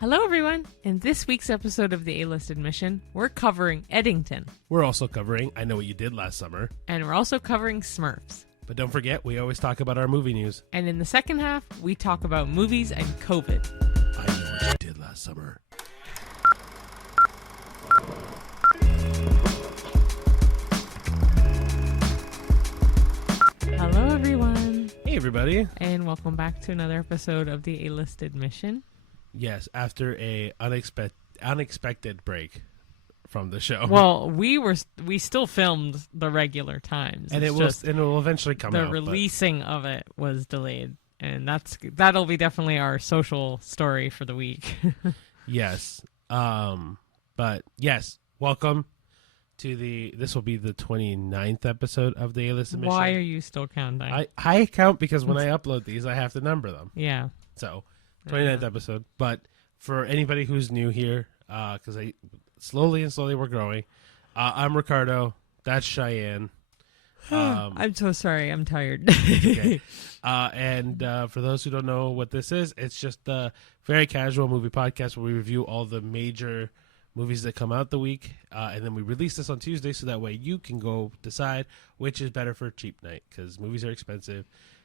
Hello, everyone. In this week's episode of the A-List Admission, we're covering Eddington. We're also covering I Know What You Did Last Summer. And we're also covering Smurfs. But don't forget, we always talk about our movie news. And in the second half, we talk about movies and COVID. I Know What You Did Last Summer. Hello, everyone. Hey, everybody. And welcome back to another episode of the A-List Admission. Yes, after a unexpected break from the show. Well, we still filmed the regular times. And it will eventually come out. The releasing of it was delayed. And that'll be definitely our social story for the week. Yes. But yes, welcome to this will be the 29th episode of the A-List Admission. Why are you still counting? I count because when I upload these, I have to number them. Yeah. So, 29th episode. But for anybody who's new here, because slowly we're growing, I'm Ricardo. That's Cheyenne. I'm so sorry. I'm tired. Okay. And for those who don't know what this is, it's just a very casual movie podcast where we review all the major movies that come out the week, and then we release this on Tuesday so that way you can go decide which is better for a cheap night, because movies are expensive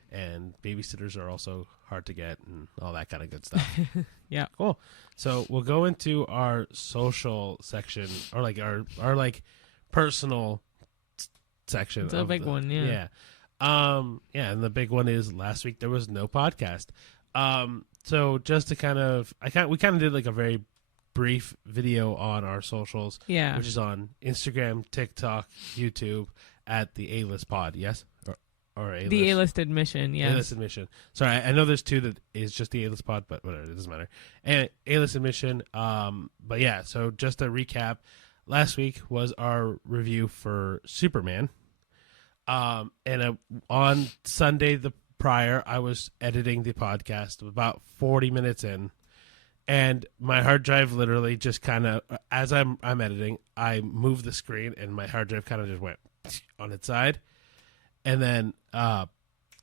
and babysitters are also hard to get and all that kind of good stuff. Yeah. Cool. So we'll go into our social section, or like our personal section. It's a big one, yeah. Yeah, and the big one is last week there was no podcast. So just to we kind of did like a very brief video on our socials, yeah, which is on Instagram, TikTok, YouTube at the A-List Pod. Yes, or A-List. The A-List Admission. Yes, A-List Admission. Sorry, I know there's two that is just the A-List Pod, but whatever, it doesn't matter. And A-List Admission. But yeah, so just to recap, last week was our review for Superman. And on Sunday the prior, I was editing the podcast about 40 minutes in. And my hard drive literally just kind of, as I'm editing, I moved the screen and my hard drive kind of just went on its side. And then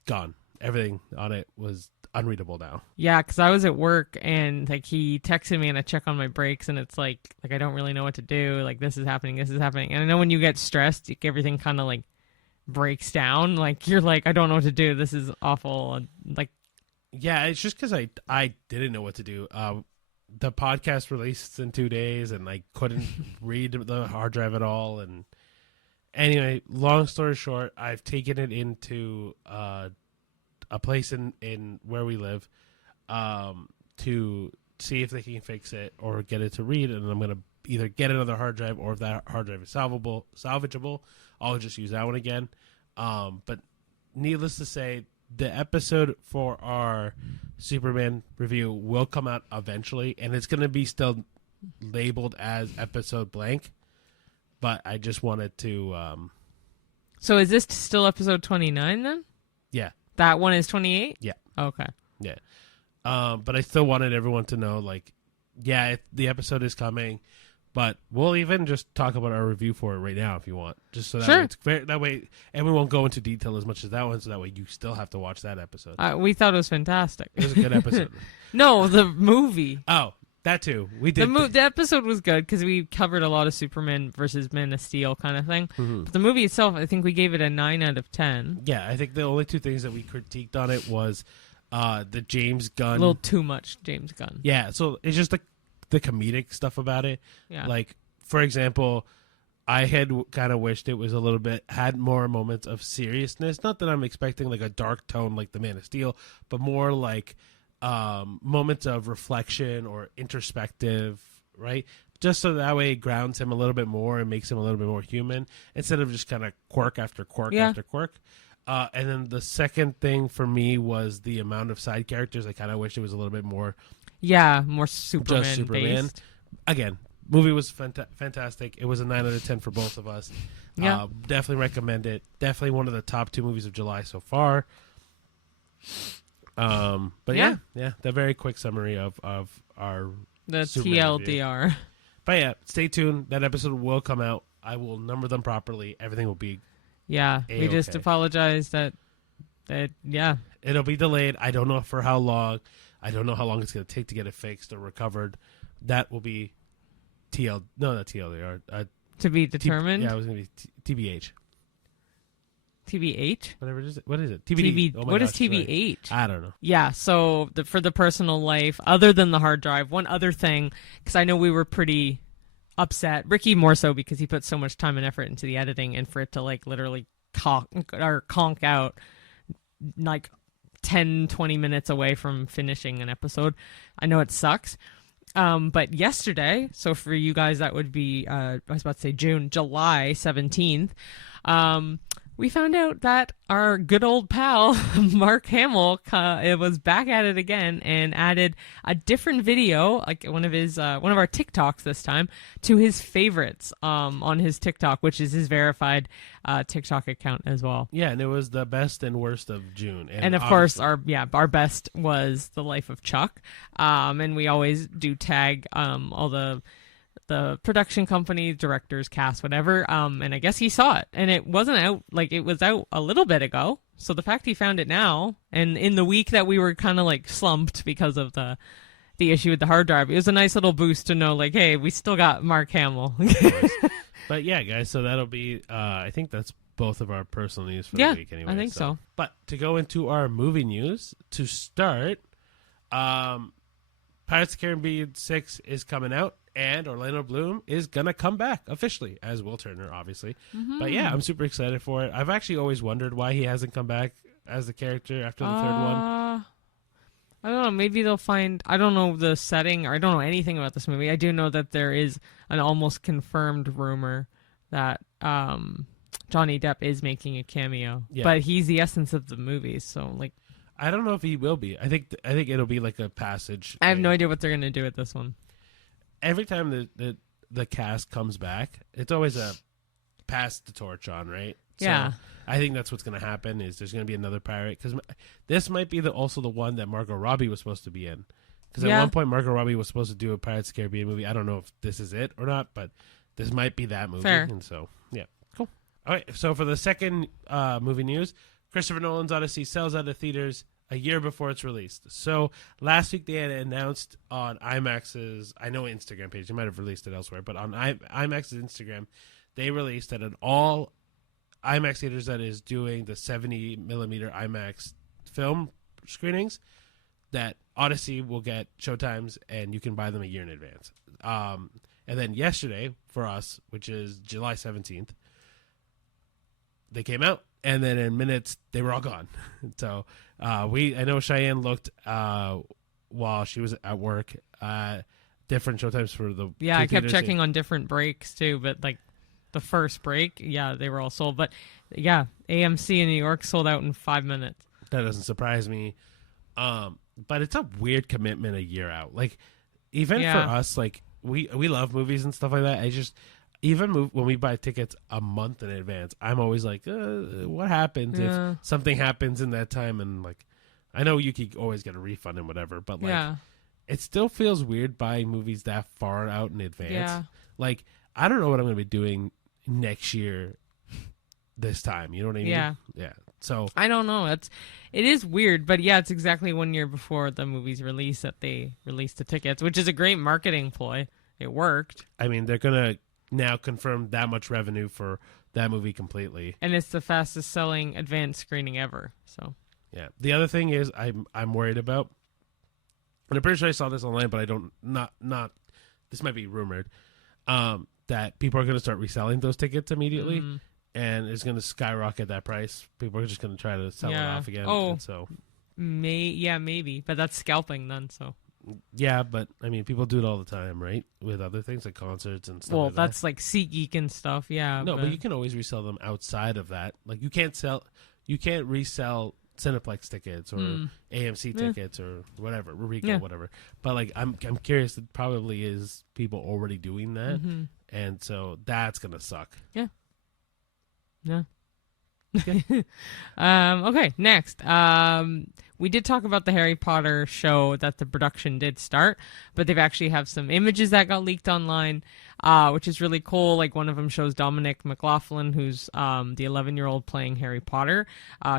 gone. Everything on it was unreadable now. Yeah, because I was at work and like he texted me and I check on my breaks and it's like I don't really know what to do. Like this is happening. And I know when you get stressed, everything kind of like breaks down. Like you're like, I don't know what to do. This is awful. And like, yeah, it's just because I didn't know what to do. The podcast released in 2 days, and I couldn't read the hard drive at all. And anyway, long story short, I've taken it into a place in where we live to see if they can fix it or get it to read. And I'm gonna either get another hard drive, or if that hard drive is salvageable, I'll just use that one again. But needless to say, the episode for our Superman review will come out eventually, and it's going to be still labeled as episode blank, but I just wanted to... So is this still episode 29 then? Yeah. That one is 28? Yeah. Okay. Yeah. But I still wanted everyone to know, like, yeah, the episode is coming, but we'll even just talk about our review for it right now if you want. Just so that sure. way it's fair, that way, and we won't go into detail as much as that one, so that way you still have to watch that episode. We thought it was fantastic. It was a good episode. No, the movie. Oh, that too. We did. The episode was good because we covered a lot of Superman versus Man of Steel kind of thing. Mm-hmm. But the movie itself, I think we gave it a 9 out of 10. Yeah, I think the only two things that we critiqued on it was the James Gunn. A little too much James Gunn. Yeah, so it's just the comedic stuff about it. Yeah. Like, for example, I had kind of wished it was had more moments of seriousness. Not that I'm expecting like a dark tone like the Man of Steel, but more like moments of reflection or introspective, right? Just so that way it grounds him a little bit more and makes him a little bit more human instead of just kind of quirk after quirk after quirk. And then the second thing for me was the amount of side characters. I kind of wish it was a little bit more. Yeah, more Superman. Just Superman. Based. Again, movie was fantastic. It was a 9 out of 10 for both of us. Yeah. Definitely recommend it. Definitely one of the top 2 movies of July so far. But yeah, the very quick summary of our the Superman TLDR. Review. But yeah, stay tuned. That episode will come out. I will number them properly. Everything will be we just apologize that yeah. It'll be delayed. I don't know for how long. I don't know how long it's going to take to get it fixed or recovered. That will be TL. No, not TLDR. To be determined. Yeah, it was going to be TBH. TBH? Whatever it is. What is it? TBD. Oh my what gosh, is TBH? Right. I don't know. Yeah, so for the personal life, other than the hard drive, one other thing, because I know we were pretty upset. Ricky more so because he put so much time and effort into the editing, and for it to like literally conk out like 10-20 minutes away from finishing an episode. I know it sucks. But yesterday, so for you guys that would be I was about to say July 17th, we found out that our good old pal Mark Hamill was back at it again and added a different video, like one of our TikToks this time, to his favorites on his TikTok, which is his verified TikTok account as well. Yeah, and it was the best and worst of June, and of course our best was The Life of Chuck, and we always do tag all the production company, directors, cast, whatever, and I guess he saw it, and it wasn't out, like it was out a little bit ago, so the fact he found it now, and in the week that we were kind of like slumped because of the issue with the hard drive, it was a nice little boost to know, like, hey, we still got Mark Hamill. But yeah, guys, so that'll be I think that's both of our personal news for the week anyway. I think so. But to go into our movie news, to start, Pirates of the Caribbean 6 is coming out, and Orlando Bloom is going to come back officially as Will Turner, obviously. Mm-hmm. But yeah, I'm super excited for it. I've actually always wondered why he hasn't come back as the character after the third one. I don't know. Maybe they'll find... I don't know the setting, or I don't know anything about this movie. I do know that there is an almost confirmed rumor that Johnny Depp is making a cameo. Yeah. But he's the essence of the movie, so like... I don't know if he will be. I think it'll be like a passage. I have no idea what they're going to do with this one. Every time the cast comes back, it's always a pass the torch on, right? Yeah. So I think that's what's going to happen. Is there's going to be another pirate, because this might be also the one that Margot Robbie was supposed to be in. Because at one point Margot Robbie was supposed to do a Pirates of the Caribbean movie. I don't know if this is it or not, but this might be that movie. Fair. And so yeah, cool. All right. So for the second movie news, Christopher Nolan's Odyssey sells out of theaters a year before it's released. So last week they had announced on IMAX's, I know Instagram page, they might have released it elsewhere, but on IMAX's Instagram, they released that in all IMAX theaters that is doing the 70 millimeter IMAX film screenings, that Odyssey will get showtimes and you can buy them a year in advance. And then yesterday for us, which is July 17th, they came out. And then in minutes, they were all gone. So I know Cheyenne looked while she was at work, different showtimes for the I kept checking on different breaks too, but like the first break, they were all sold. But yeah, AMC in New York sold out in 5 minutes. That doesn't surprise me. But it's a weird commitment a year out. Like even for us, like we love movies and stuff like that. Even when we buy tickets a month in advance, I'm always like, what happens if something happens in that time? And like, I know you could always get a refund and whatever, but like, it still feels weird buying movies that far out in advance. Yeah. Like, I don't know what I'm going to be doing next year this time. You know what I mean? Yeah. Yeah. So I don't know. It is weird, but yeah, it's exactly 1 year before the movie's release that they released the tickets, which is a great marketing ploy. It worked. I mean, they're going to now confirm that much revenue for that movie completely, and it's the fastest selling advanced screening ever. So yeah. The other thing is I'm worried about, and I'm pretty sure I saw this online, but I don't not this might be rumored, that people are going to start reselling those tickets immediately, and it's going to skyrocket that price. People are just going to try to sell it off again. Oh, so maybe, but that's scalping then. So. Yeah, but I mean, people do it all the time, right? With other things like concerts and stuff. Well, like that's like SeatGeek and stuff. Yeah. No, but you can always resell them outside of that. Like you can't resell Cineplex tickets or AMC tickets or whatever, Rico, whatever. But like, I'm curious. It probably is people already doing that, and so that's gonna suck. Yeah. Yeah. Okay, next. We did talk about the Harry Potter show that the production did start, but they've actually have some images that got leaked online, which is really cool. Like one of them shows Dominic McLaughlin, who's the 11-year-old playing Harry Potter.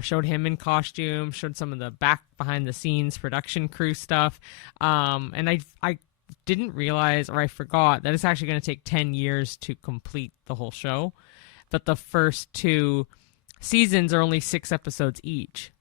Showed him in costume, showed some of the behind the scenes production crew stuff. And I didn't realize, or I forgot, that it's actually going to take 10 years to complete the whole show. But the first 2 seasons are only 6 episodes each.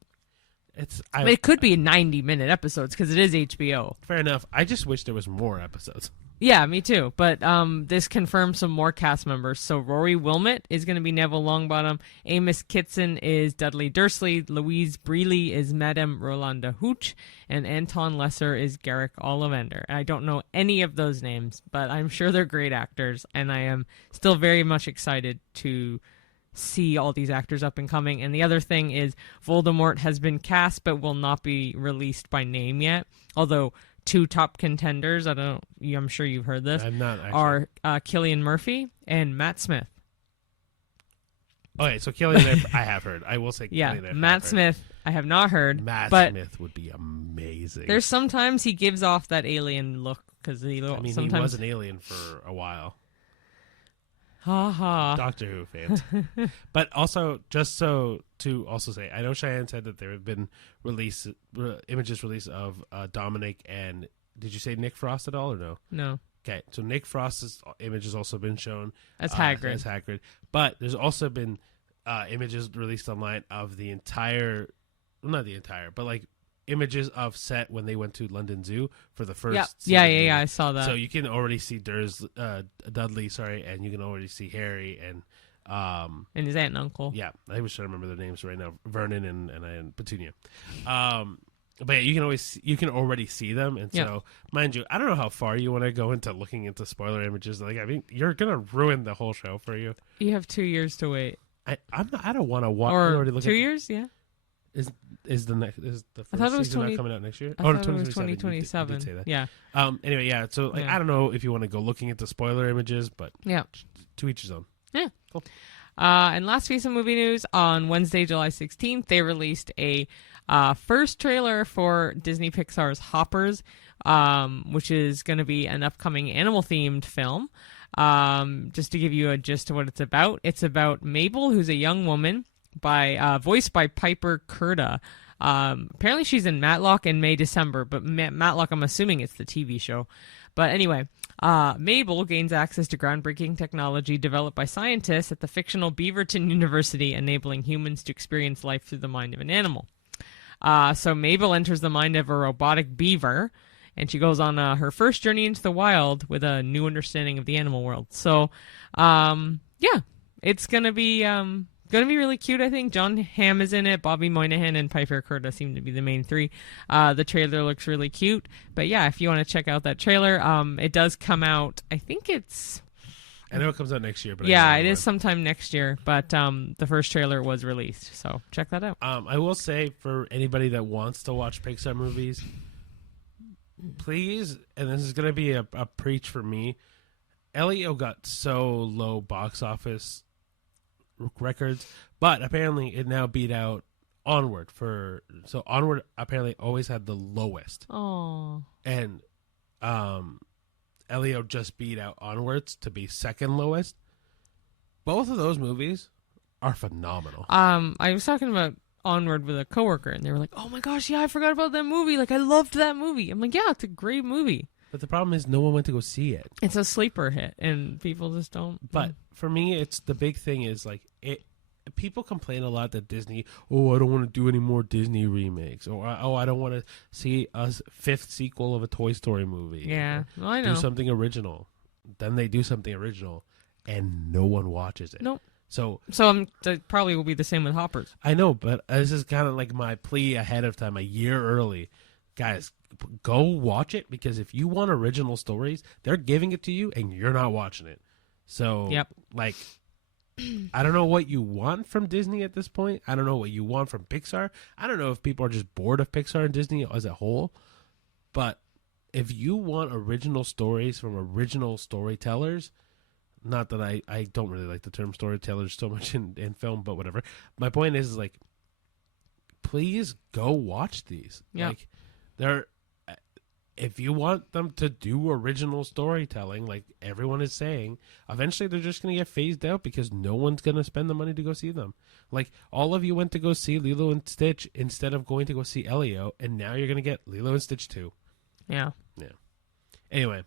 It could be 90-minute episodes because it is HBO. Fair enough. I just wish there was more episodes. Yeah, me too. But this confirms some more cast members. So Rory Wilmot is going to be Neville Longbottom. Amos Kitson is Dudley Dursley. Louise Brealey is Madame Rolanda Hooch. And Anton Lesser is Garrick Ollivander. I don't know any of those names, but I'm sure they're great actors. And I am still very much excited to see all these actors up and coming. And the other thing is Voldemort has been cast but will not be released by name yet. Although 2 top contenders, I'm sure you've heard this, I'm not actually. are Cillian Murphy and Matt Smith. Okay, so Cillian, I have heard. I will say Cillian. Matt Smith, I have not heard. Matt Smith would be amazing. There's sometimes he gives off that alien look because he he was an alien for a while. Ha ha. Doctor Who fans. But also, just so to also say, I know Cheyenne said that there have been images released of Dominic and, did you say Nick Frost at all or no? No. Okay, so Nick Frost's image has also been shown. As Hagrid. But there's also been images released online of the entire, well, not the entire, but like images of set when they went to London Zoo for the first season. Yeah, I saw that. So you can already see Dudley, and you can already see Harry and his aunt and uncle. Yeah, I wish I remember their names right now, Vernon and Petunia. But yeah, you can already see them, and so mind you, I don't know how far you want to go into looking into spoiler images. Like, I mean, you're gonna ruin the whole show for you. You have 2 years to wait. I don't want to watch. Or 2 years, yeah. Is the I thought it was season not coming out next year? I thought it was 2027. You did say that. Yeah. Anyway, yeah. So like, I don't know if you want to go looking into spoiler images, but yeah, to each his own. Yeah. Cool. And last piece of movie news: on Wednesday, July 16th, they released a first trailer for Disney Pixar's Hoppers, which is going to be an upcoming animal-themed film. Just to give you a gist of what it's about Mabel, who's a young woman voiced by Piper Curda. Apparently she's in Matlock in May-December, but Matlock, I'm assuming it's the TV show. But anyway, Mabel gains access to groundbreaking technology developed by scientists at the fictional Beaverton University, enabling humans to experience life through the mind of an animal. So Mabel enters the mind of a robotic beaver, and she goes on her first journey into the wild with a new understanding of the animal world. So, it's gonna be really cute. I think Jon Hamm is in it. Bobby Moynihan and Piper Curda seem to be the main 3. The trailer looks really cute. But yeah, if you want to check out that trailer, it does come out. I think I know it comes out next year, but it is sometime next year. But the first trailer was released, so check that out. I will say, for anybody that wants to watch Pixar movies, please, and this is going to be a preach for me, Elio got so low box office records, but apparently it now beat out Onward. So Onward apparently always had the lowest. Oh. And Elio just beat out Onwards to be second lowest. Both of those movies are phenomenal. I was talking about Onward with a coworker, and they were like, "Oh my gosh, yeah, I forgot about that movie. Like, I loved that movie." I'm like, "Yeah, it's a great movie." But the problem is no one went to go see it. It's a sleeper hit, and people just don't. But for me, it's the big thing is like it. People complain a lot that Disney, I don't want to do any more Disney remakes, or I don't want to see a 5th sequel of a Toy Story movie. Yeah, well, I know. Do something original. Then they do something original, and no one watches it. Nope. So that probably will be the same with Hoppers. I know, but this is kind of like my plea ahead of time, a year early. Guys, go watch it, because if you want original stories, they're giving it to you, and you're not watching it. So, like, I don't know what you want from Disney at this point. I don't know what you want from Pixar. I don't know if people are just bored of Pixar and Disney as a whole. But if you want original stories from original storytellers, not that I don't really like the term storytellers so much in film, but whatever. My point is like, please go watch these. Yeah. Like, they're, if you want them to do original storytelling, like everyone is saying, eventually they're just going to get phased out because no one's going to spend the money to go see them. Like, all of you went to go see Lilo and Stitch instead of going to go see Elio, and now you're going to get Lilo and Stitch 2. Yeah. Anyway,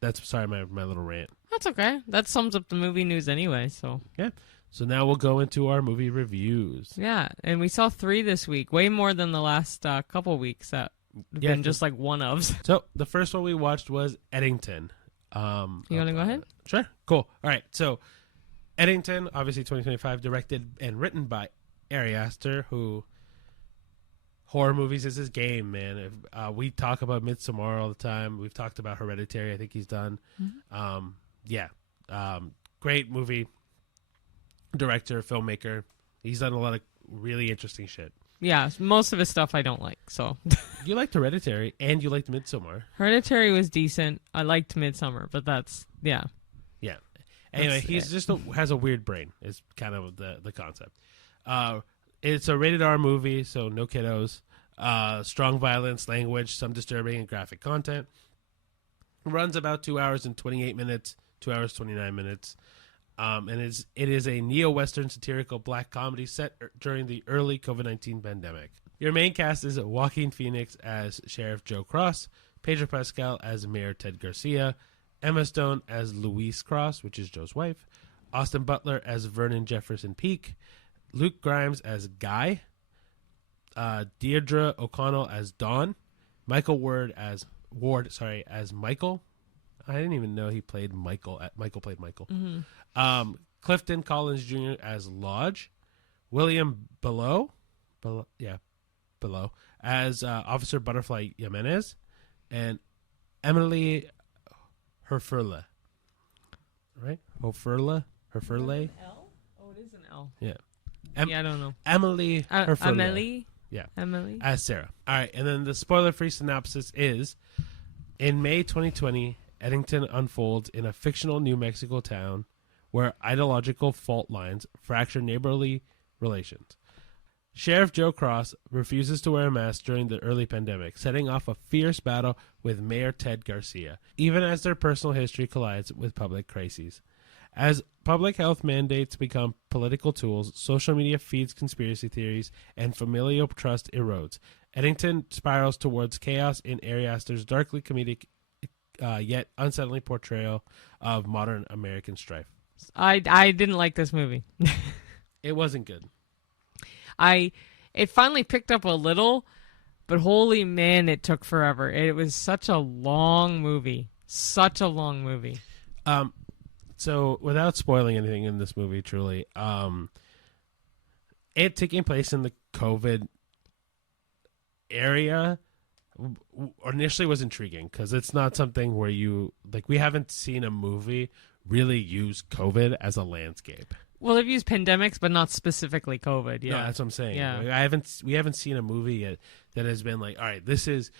that's, sorry, my little rant. That's okay. That sums up the movie news anyway, so. Yeah. So now we'll go into our movie reviews. Yeah, and we saw 3 this week, way more than the last couple weeks that have been just like one-ofs. So the first one we watched was Eddington. You want to go ahead? Sure. Cool. All right. So Eddington, obviously 2025, directed and written by Ari Aster, who, horror movies is his game, man. We talk about Midsommar all the time. We've talked about Hereditary. I think he's done. Mm-hmm. Great movie director, filmmaker. He's done a lot of really interesting shit. Yeah, most of his stuff I don't like, so. You liked Hereditary, and you liked Midsommar. Hereditary was decent. I liked Midsommar, but that's, yeah. Yeah. Anyway, he's just has a weird brain, is kind of the concept. It's a rated R movie, so no kiddos. Strong violence, language, some disturbing and graphic content. Runs about 2 hours and 28 minutes, 2 hours 29 minutes. And it is a neo-Western satirical black comedy set during the early COVID-19 pandemic. Your main cast is Joaquin Phoenix as Sheriff Joe Cross, Pedro Pascal as Mayor Ted Garcia, Emma Stone as Louise Cross, which is Joe's wife, Austin Butler as Vernon Jefferson Peake, Luke Grimes as Guy, Deirdre O'Connell as Dawn, Michael Ward as Michael. I didn't even know he played Michael. Michael played Michael. Mm-hmm. Clifton Collins Jr. as Lodge, William Below as Officer Butterfly Jimenez, and Emily Herfurle. Right? Herfurle? L? Oh, it is an L. Yeah. I don't know. Emily Herfurle. Emily? Yeah. Emily? As Sarah. All right, and then the spoiler-free synopsis is, in May 2020, Eddington unfolds in a fictional New Mexico town where ideological fault lines fracture neighborly relations. Sheriff Joe Cross refuses to wear a mask during the early pandemic, setting off a fierce battle with Mayor Ted Garcia, even as their personal history collides with public crises. As public health mandates become political tools, social media feeds conspiracy theories, and familial trust erodes, Eddington spirals towards chaos in Ari Aster's darkly comedic yet unsettling portrayal of modern American strife. I didn't like this movie. It wasn't good. It finally picked up a little, but holy man, it took forever. It was such a long movie. So without spoiling anything in this movie, truly, it taking place in the COVID area initially was intriguing because it's not something where we haven't seen a movie really use COVID as a landscape. Well, they've used pandemics, but not specifically COVID. Yeah, no, that's what I'm saying. Yeah. We haven't seen a movie yet that has been like, all right, this is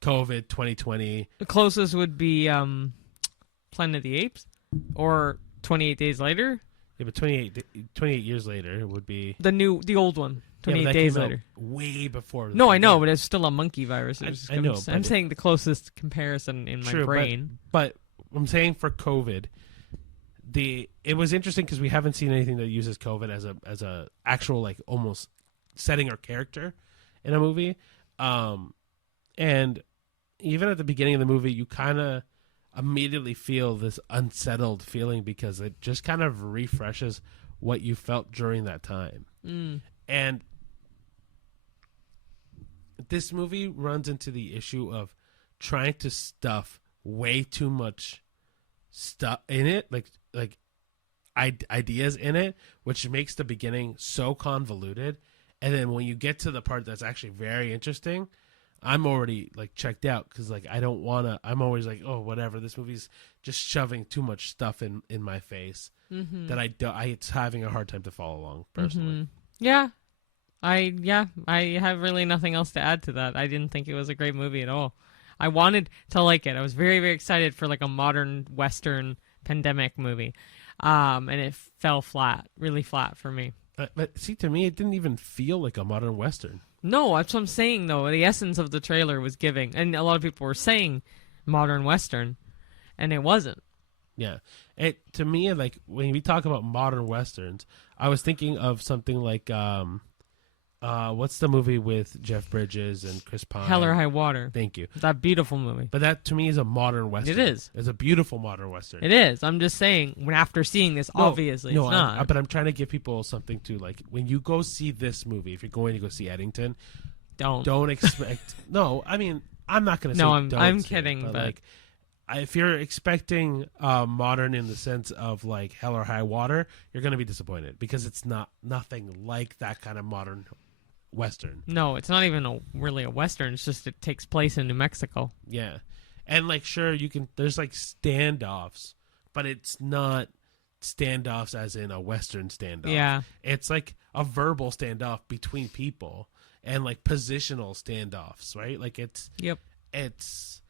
COVID 2020. The closest would be Planet of the Apes or 28 Days Later. Yeah, but 28 years later would be the old one. 28 days later. Way before. No, I know, but it's still a monkey virus. I know. I'm saying the closest comparison in my brain. But I'm saying for COVID, it was interesting because we haven't seen anything that uses COVID as a actual like almost setting or character in a movie. And even at the beginning of the movie, you kind of immediately feel this unsettled feeling because it just kind of refreshes what you felt during that time. And this movie runs into the issue of trying to stuff way too much stuff in it, like ideas in it, which makes the beginning so convoluted. And then when you get to the part that's actually very interesting, I'm already like checked out because like I don't want to. I'm always like, oh, whatever. This movie's just shoving too much stuff in my face that it's having a hard time to follow along personally. Yeah. I have really nothing else to add to that. I didn't think it was a great movie at all. I wanted to like it. I was very, very excited for like a modern Western pandemic movie. and it fell flat, really flat for me. But see, to me, it didn't even feel like a modern Western. No, that's what I'm saying, though. The essence of the trailer was giving, and a lot of people were saying modern Western, and it wasn't. Yeah. To me, like, when we talk about modern Westerns, I was thinking of something like, what's the movie with Jeff Bridges and Chris Pine? Hell or High Water. Thank you. That beautiful movie. But that, to me, is a modern Western. It is. It's a beautiful modern Western. It is. I'm just saying, when after seeing this, obviously it's not. But I'm trying to give people something to, like, when you go see this movie, if you're going to go see Eddington, don't expect... No, I mean, I'm not going to say don't. I'm kidding. But like, if you're expecting modern in the sense of, like, Hell or High Water, you're going to be disappointed because it's nothing like that kind of modern Western. No, it's not even really a Western. It's just it takes place in New Mexico. Yeah. And, like, sure, there's, like, standoffs, but it's not standoffs as in a Western standoff. Yeah. It's, like, a verbal standoff between people and, like, positional standoffs, right? Like, it's... Yep. It's...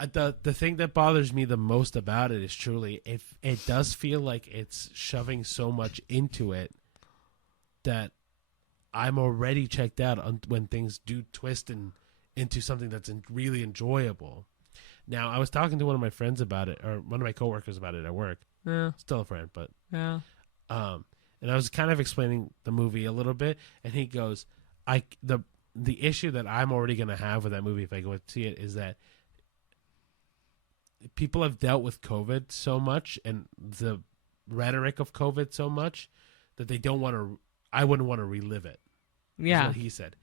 The thing that bothers me the most about it is truly, it does feel like it's shoving so much into it that I'm already checked out when things do twist into something that's really enjoyable. Now, I was talking to one of my friends about it, or one of my coworkers about it at work. Yeah. Still a friend, but yeah. And I was kind of explaining the movie a little bit, and he goes, the issue that I'm already going to have with that movie if I go to see it is that people have dealt with COVID so much and the rhetoric of COVID so much that they don't want to. I wouldn't want to relive it. Yeah, is what he said,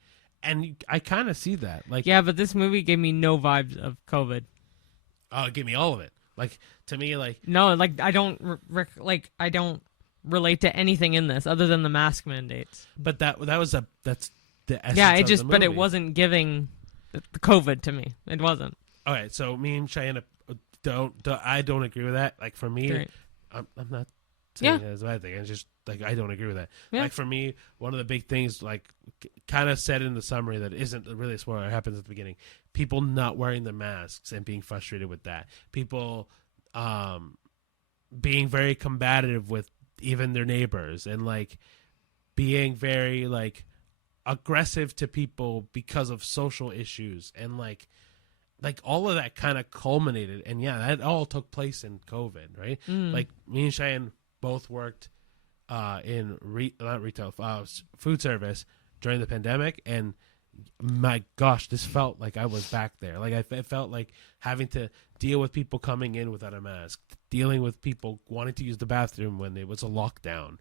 and I kind of see that. Like, yeah, but this movie gave me no vibes of COVID. Oh, it gave me all of it. Like, to me, like, no, like I don't I don't relate to anything in this other than the mask mandates. But that's the essence. Yeah, of the movie. but it wasn't giving the COVID to me. It wasn't. All right, so me and Cheyenne I don't agree with that. Like, for me, Right. I'm not saying it's a bad thing. It's just, like, I don't agree with that. Yeah. Like, for me, one of the big things, like, kind of said in the summary that isn't really a spoiler, it happens at the beginning. People not wearing their masks and being frustrated with that. People being very combative with even their neighbors and, like, being very, like, aggressive to people because of social issues and, like all of that kind of culminated, and yeah, that all took place in COVID, right? Like, me and Cheyenne both worked in not retail, food service during the pandemic, and my gosh, this felt like I was back there. Like, it felt like having to deal with people coming in without a mask, dealing with people wanting to use the bathroom when it was a lockdown,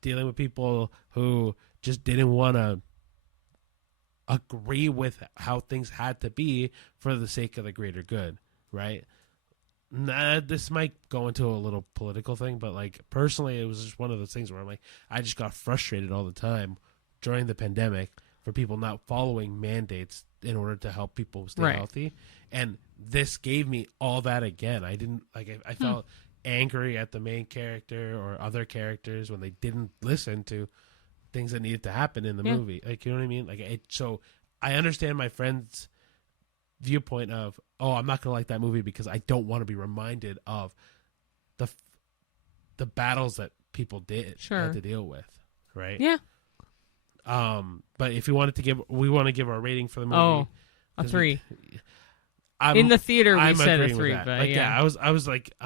dealing with people who just didn't want to agree with how things had to be for the sake of the greater good, right? This might go into a little political thing, but, like, personally, it was just one of those things where I'm like, I just got frustrated all the time during the pandemic for people not following mandates in order to help people stay healthy. And this gave me all that again. I didn't, like, I felt angry at the main character or other characters when they didn't listen to things that needed to happen in the movie. Like, you know what I mean? Like, so I understand my friend's viewpoint of, oh, I'm not going to like that movie because I don't want to be reminded of the battles that people had to deal with, right? Yeah. But if we want to give our rating for the movie. Oh, a 3. In the theater, we said a 3, but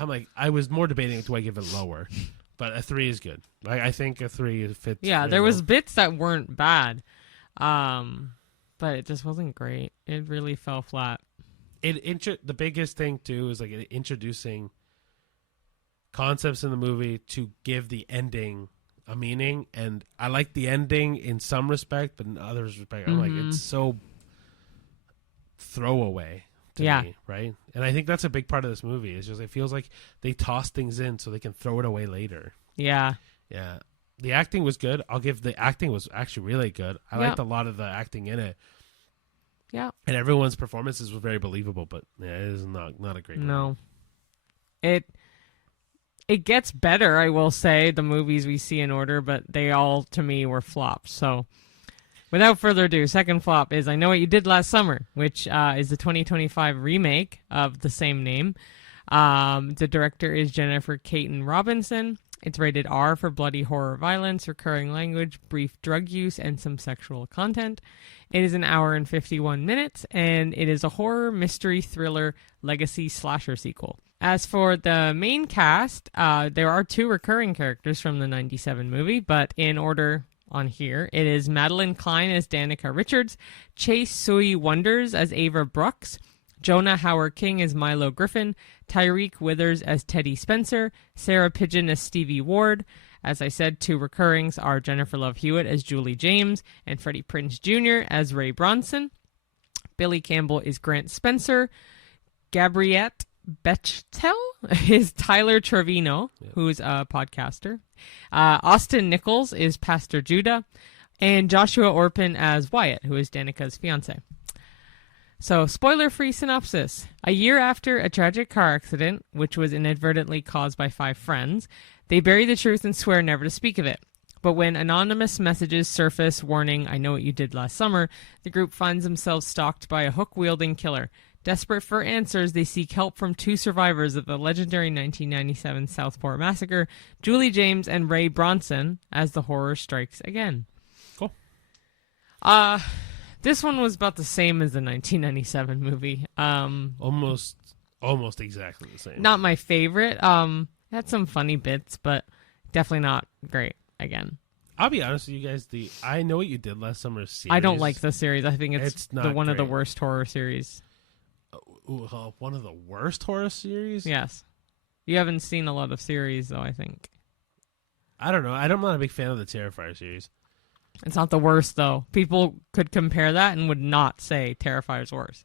like, I was more debating, do I give it lower? But a 3 is good. I think a 3 fits. Yeah, there was bits that weren't bad, but it just wasn't great. It really fell flat. The biggest thing too is, like, introducing concepts in the movie to give the ending a meaning, and I like the ending in some respect, but in other respect, I'm like, it's so throwaway to me, right? And I think that's a big part of this movie. It's just, it feels like they toss things in so they can throw it away later. Yeah. Yeah. The acting was good. The acting was actually really good. I liked a lot of the acting in it. Yeah. And everyone's performances were very believable, but yeah, it is not a great movie. No. It gets better, I will say, the movies we see in order, but they all, to me, were flops. So, without further ado, second flop is I Know What You Did Last Summer, which is the 2025 remake of the same name. The director is Jennifer Caton Robinson. It's rated R for bloody horror violence, recurring language, brief drug use, and some sexual content. It is an hour and 51 minutes, and it is a horror, mystery, thriller, legacy slasher sequel. As for the main cast, there are 2 recurring characters from the 97 movie, but in order on here, it is Madeline Klein as Danica Richards, Chase Sui Wonders as Ava Brooks, Jonah Hauer-King as Milo Griffin, Tyreek Withers as Teddy Spencer, Sarah Pidgeon as Stevie Ward. As I said, 2 recurrings are Jennifer Love Hewitt as Julie James and Freddie Prinze Jr. as Ray Bronson. Billy Campbell is Grant Spencer. Gabriette Bechtel is Tyler Trevino, who's a podcaster. Austin Nichols is Pastor Judah. And Joshua Orpin as Wyatt, who is Danica's fiance. So, spoiler-free synopsis. A year after a tragic car accident, which was inadvertently caused by 5 friends, they bury the truth and swear never to speak of it. But when anonymous messages surface warning, "I know what you did last summer," the group finds themselves stalked by a hook-wielding killer. Desperate for answers, they seek help from 2 survivors of the legendary 1997 Southport Massacre, Julie James and Ray Bronson, as the horror strikes again. Cool. This one was about the same as the 1997 movie. Almost exactly the same. Not my favorite. It had some funny bits, but definitely not great again. I'll be honest with you guys. The I Know What You Did Last Summer series. I don't like the series. I think it's not one of the great. worst horror series. One of the worst horror series? Yes. You haven't seen a lot of series, though, I think. I don't know. I'm not a big fan of the Terrifier series. It's not the worst, though. People could compare that and would not say Terrifier's worse.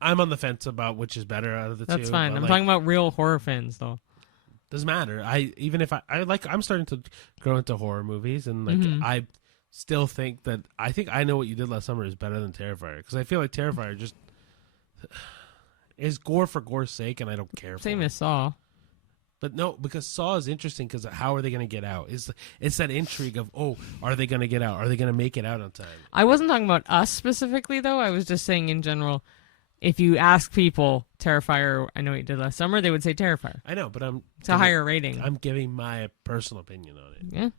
I'm on the fence about which is better out of the two. That's fine. I'm talking about real horror fans, though. Doesn't matter. I'm starting to grow into horror movies, and I still think that I Know What You Did Last Summer is better than Terrifier, because I feel like Terrifier just is gore for gore's sake, and I don't care. Same as Saw. But no, because Saw is interesting because how are they going to get out? It's that intrigue of, are they going to get out? Are they going to make it out on time? I wasn't talking about us specifically, though. I was just saying in general, if you ask people Terrifier, I Know What You Did Last Summer, they would say Terrifier. I know, but it's a higher rating. I'm giving my personal opinion on it. Yeah.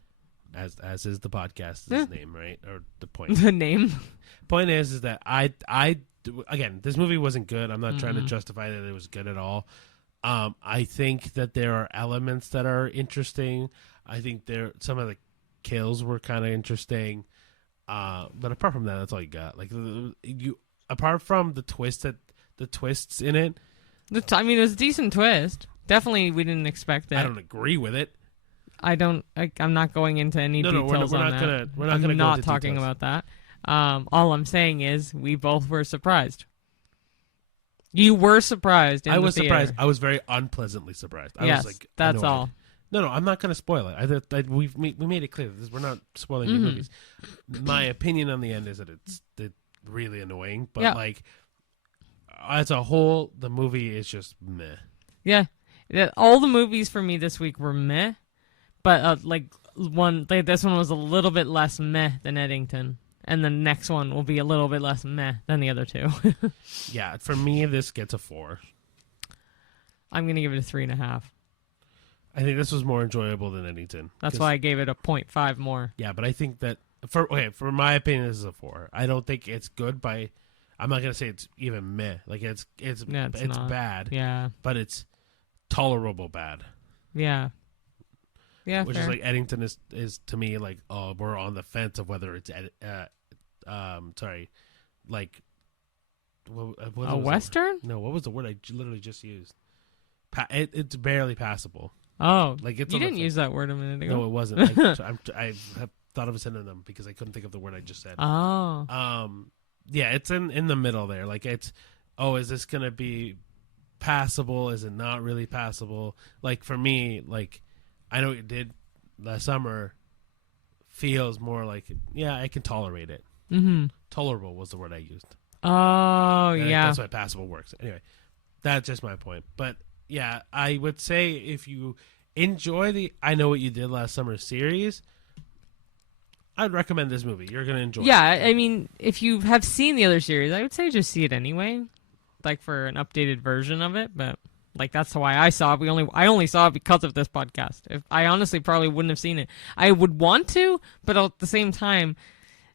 As is the podcast's name, right? Or the point. The name. Point is that again, this movie wasn't good. I'm not trying to justify that it was good at all. I think that there are elements that are interesting. I think some of the kills were kind of interesting. But apart from that, that's all you got. Like apart from the twists in it. I mean, it was a decent twist. Definitely, we didn't expect that. I don't agree with it. I'm not going into any details on that. We're not going to go into talking details about that. All I'm saying is we both were surprised. You were surprised. I was surprised. I was very unpleasantly surprised. I was like, that's all. No, I'm not going to spoil it. We made it clear that we're not spoiling the movies. My opinion on the end is that it's really annoying, but like as a whole, the movie is just meh. Yeah, all the movies for me this week were meh, but this one was a little bit less meh than Eddington. And the next one will be a little bit less meh than the other 2. Yeah, for me, this gets a 4. I'm going to give it a 3.5. I think this was more enjoyable than Eddington. That's why I gave it a 0.5 more. Yeah, but I think that, for my opinion, this is a 4. I don't think it's good I'm not going to say it's even meh. Like, it's bad. Yeah. But it's tolerable bad. Yeah. Yeah, which fair. is like Eddington is to me like, we're on the fence of whether it's what a Western? No, what was the word I literally just used? It's barely passable. Oh, like it's you didn't use that word a minute ago. No, it wasn't. I have thought of a synonym because I couldn't think of the word I just said. Oh, yeah, it's in the middle there. Like is this gonna be passable? Is it not really passable? Like for me, like I Know What You Did Last Summer feels more like, yeah, I can tolerate it. Mm-hmm. Tolerable was the word I used. Oh, yeah. That's why passable works. Anyway, that's just my point. But, yeah, I would say if you enjoy the I Know What You Did Last Summer series, I'd recommend this movie. You're going to enjoy it. Yeah, I mean, if you have seen the other series, I would say just see it anyway. like for an updated version of it, but like that's why I saw it. I only saw it because of this podcast. If I honestly probably wouldn't have seen it. I would want to, but at the same time,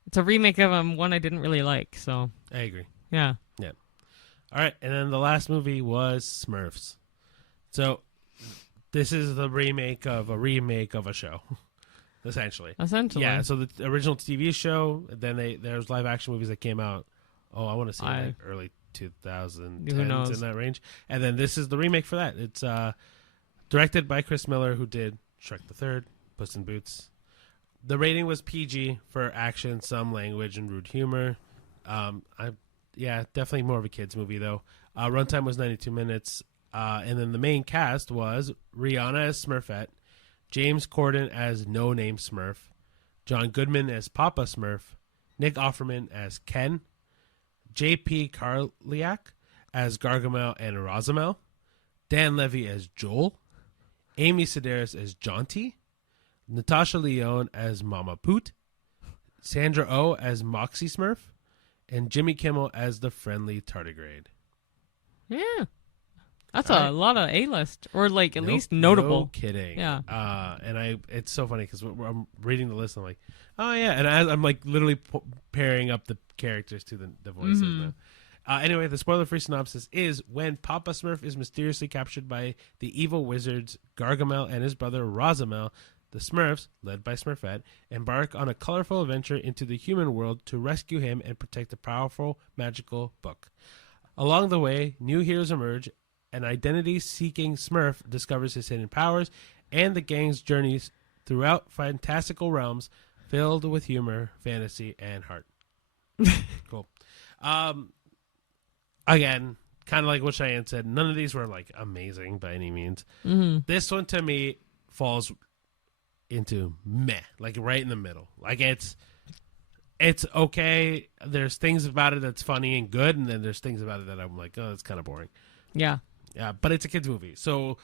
it's a remake of one I didn't really like. So I agree. yeah. Yeah. All right, and then the last movie was Smurfs. So this is the remake of a show, essentially. Yeah. So the original TV show. Then there's live action movies that came out. Oh, I want to say like early 2010s in that range. And then this is the remake for that. It's directed by Chris Miller, who did Shrek the Third, Puss in Boots. The rating was PG for action, some language, and rude humor. Definitely more of a kids movie though. Runtime was 92 minutes. And then the main cast was Rihanna as Smurfette, James Corden as No Name Smurf, John Goodman as Papa Smurf, Nick Offerman as Ken, J.P. Karliak as Gargamel and Razamel, Dan Levy as Joel, Amy Sedaris as Jaunty, Natasha Lyonne as Mama Poot, Sandra Oh as Moxie Smurf, and Jimmy Kimmel as the Friendly Tardigrade. Yeah. That's a lot of A-list, or like at least notable. No kidding. Yeah. And it's so funny because I'm reading the list and I'm like, oh yeah, and I'm like literally pairing up the characters to the voices now. Anyway, the spoiler-free synopsis is when Papa Smurf is mysteriously captured by the evil wizards Gargamel and his brother Razamel, the Smurfs, led by Smurfette, embark on a colorful adventure into the human world to rescue him and protect a powerful magical book. Along the way, new heroes emerge. An identity-seeking Smurf discovers his hidden powers, and the gang's journeys throughout fantastical realms filled with humor, fantasy, and heart. Cool. Again, kind of like what Cheyenne said, none of these were like amazing by any means. Mm-hmm. This one to me falls into meh, like right in the middle. Like it's okay. There's things about it that's funny and good, and then there's things about it that I'm like, oh, that's kind of boring. Yeah. Yeah, but it's a kid's movie. So,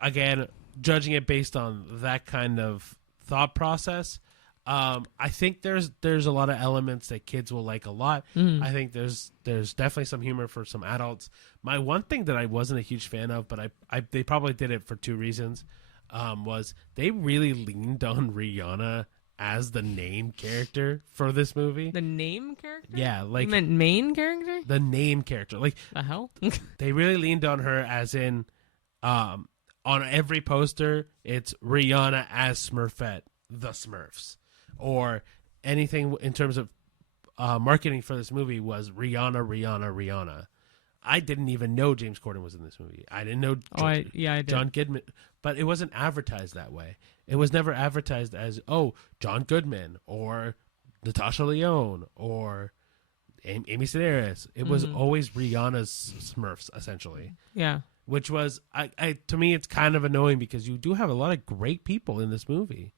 again, judging it based on that kind of thought process, I think there's a lot of elements that kids will like a lot. I think there's definitely some humor for some adults. My one thing that I wasn't a huge fan of, but they probably did it for two reasons, was they really leaned on Rihanna as the name character for this movie. The name character? Yeah, like you meant main character? The name character. Like the hell? They really leaned on her as in on every poster it's Rihanna as Smurfette, the Smurfs. Or anything in terms of marketing for this movie was Rihanna. I didn't even know James Corden was in this movie. I didn't know I did. John Goodman, but it wasn't advertised that way. It was never advertised as, oh, John Goodman or Natasha Lyonne or Amy Sedaris. It was always Rihanna's Smurfs, essentially. Yeah. Which was, to me, it's kind of annoying because you do have a lot of great people in this movie.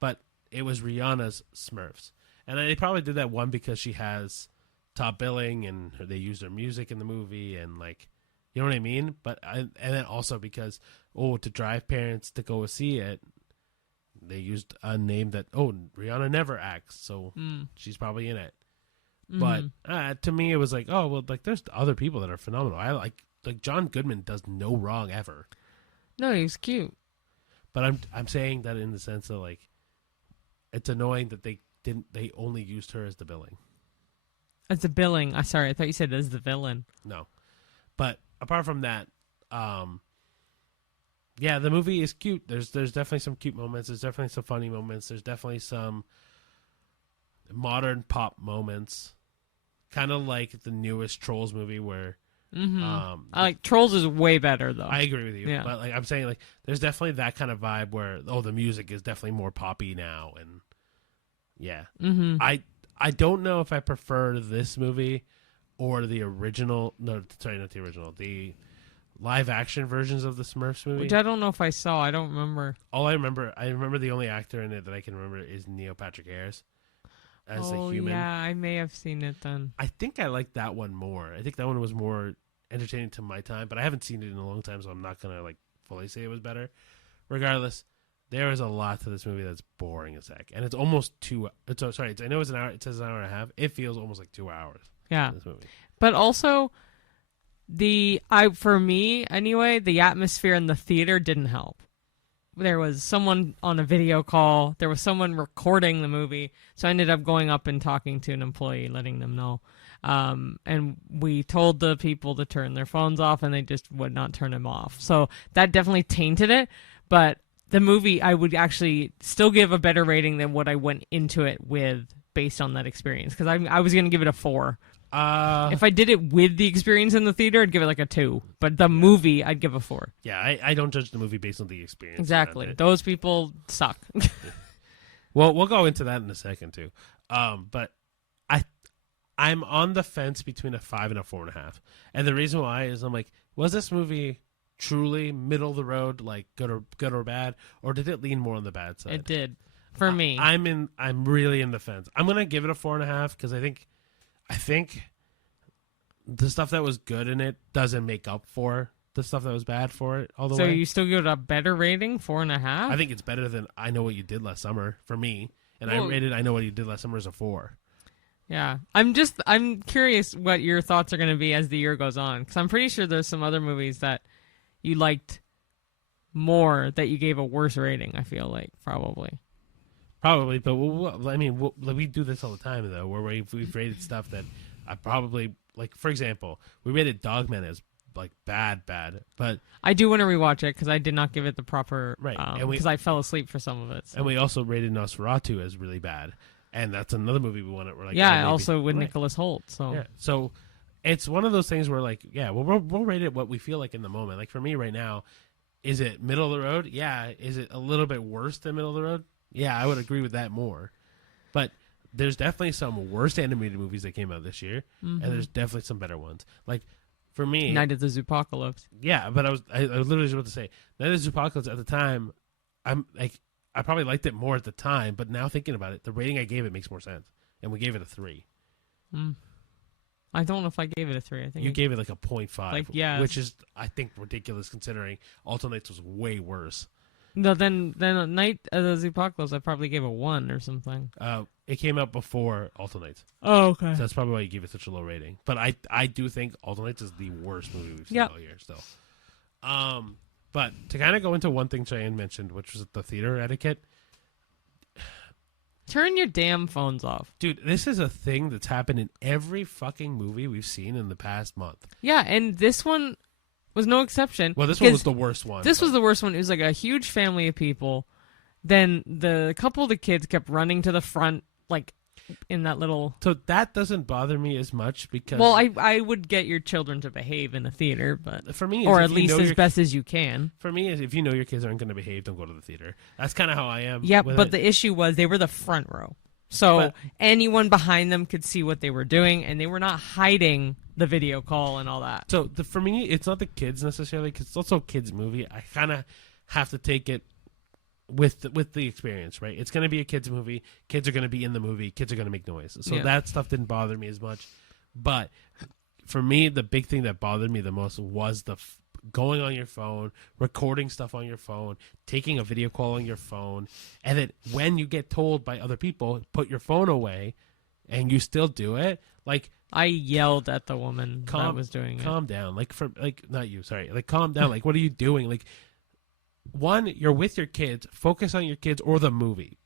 But it was Rihanna's Smurfs. And they probably did that, one, because she has top billing and they used her music in the movie and, like, you know what I mean? And then also because, to drive parents to go see it, they used a name that, Rihanna never acts, so she's probably in it. But to me, it was like, there's other people that are phenomenal. I like John Goodman does no wrong ever. No, he's cute. But I'm saying that in the sense of like, it's annoying that they only used her as the billing. As the billing. Sorry, I thought you said as the villain. No, but apart from that, yeah, the movie is cute. There's definitely some cute moments. There's definitely some funny moments. There's definitely some modern pop moments, kind of like the newest Trolls movie where. I like Trolls is way better though. I agree with you. Yeah. But like I'm saying, like there's definitely that kind of vibe where the music is definitely more poppy now, and yeah. I don't know if I prefer this movie or the original. No, sorry, not the original. The live action versions of the Smurfs movie, which I don't know if I saw. I don't remember. I remember the only actor in it that I can remember is Neil Patrick Harris as the human. Yeah, I may have seen it then. I think I liked that one more. I think that one was more entertaining to my time, but I haven't seen it in a long time, so I'm not gonna like fully say it was better. Regardless, there is a lot to this movie that's boring as heck, and it's almost I know it's an hour. It says an hour and a half. It feels almost like 2 hours. Yeah, this movie. But also, For me anyway, the atmosphere in the theater didn't help. There was someone on a video call. There was someone recording the movie. So I ended up going up and talking to an employee, letting them know. And we told the people to turn their phones off, and they just would not turn them off. So that definitely tainted it. But the movie, I would actually still give a better rating than what I went into it with based on that experience. Because I was going to give it a 4. If I did it with the experience in the theater, I'd give it like a 2. But the movie, I'd give a 4. Yeah, I don't judge the movie based on the experience. Exactly. Those people suck. Well, we'll go into that in a second too. But I'm on the fence between a 5 and a 4.5. And the reason why is I'm like, was this movie truly middle of the road, like good or bad, or did it lean more on the bad side? It did for me. I'm really in the fence. I'm gonna give it a 4.5 because I think the stuff that was good in it doesn't make up for the stuff that was bad for it all the way. So you still give it a better rating, 4.5? I think it's better than I Know What You Did Last Summer for me, and I rated I Know What You Did Last Summer as a 4. Yeah, I'm curious what your thoughts are going to be as the year goes on, because I'm pretty sure there's some other movies that you liked more that you gave a worse rating. I feel like probably, but we do this all the time though, where we've rated stuff that I probably like. For example, we rated Dogman as like bad, but I do want to rewatch it because I did not give it the proper right, because I fell asleep for some of it. So. And we also rated Nosferatu as really bad. And that's another movie we want to. We're like, also with Nicholas Hoult. So it's one of those things where like, we'll rate it what we feel like in the moment. Like for me right now, is it middle of the road? Yeah. Is it a little bit worse than middle of the road? Yeah, I would agree with that more. But there's definitely some worse animated movies that came out this year, and there's definitely some better ones. Like for me, Night of the Zoopocalypse. Yeah, but I was literally just about to say Night of the Zoopocalypse at the time. I'm like. I probably liked it more at the time, but now thinking about it, the rating I gave it makes more sense, and we gave it a 3. I don't know if I gave it a 3. I think you gave it like a 0.5, like, yeah, which is I think ridiculous considering Alternates was way worse. No, then Night of the Zoopocalypse, I probably gave a 1 or something. It came out before Alternates. Oh, okay. So that's probably why you gave it such a low rating. But I do think Alternates is the worst movie we've seen all year still. But to kind of go into one thing Cheyenne mentioned, which was the theater etiquette. Turn your damn phones off. Dude, this is a thing that's happened in every fucking movie we've seen in the past month. Yeah, and this one was no exception. Well, this one was the worst one. This was the worst one. It was like a huge family of people. Then the couple of the kids kept running to the front, like in that little... So that doesn't bother me as much because... Well, I would get your children to behave in a theater, but... For me... Or at least as best as you can. For me, if you know your kids aren't going to behave, don't go to the theater. That's kind of how I am. Yeah, but the issue was they were the front row. So anyone behind them could see what they were doing, and they were not hiding the video call and all that. So for me, it's not the kids necessarily, because it's also a kids' movie. I kind of have to take it with the experience, right? It's going to be a kids movie. Kids are going to be in the movie. Kids are going to make noise. So that stuff didn't bother me as much. But for me, the big thing that bothered me the most was the going on your phone, recording stuff on your phone, taking a video call on your phone, and then when you get told by other people, put your phone away, and you still do it. Like I yelled at the woman that was doing it. Calm down. Not you, sorry. Like calm down. Like what are you doing? Like one, you're with your kids. Focus on your kids or the movie.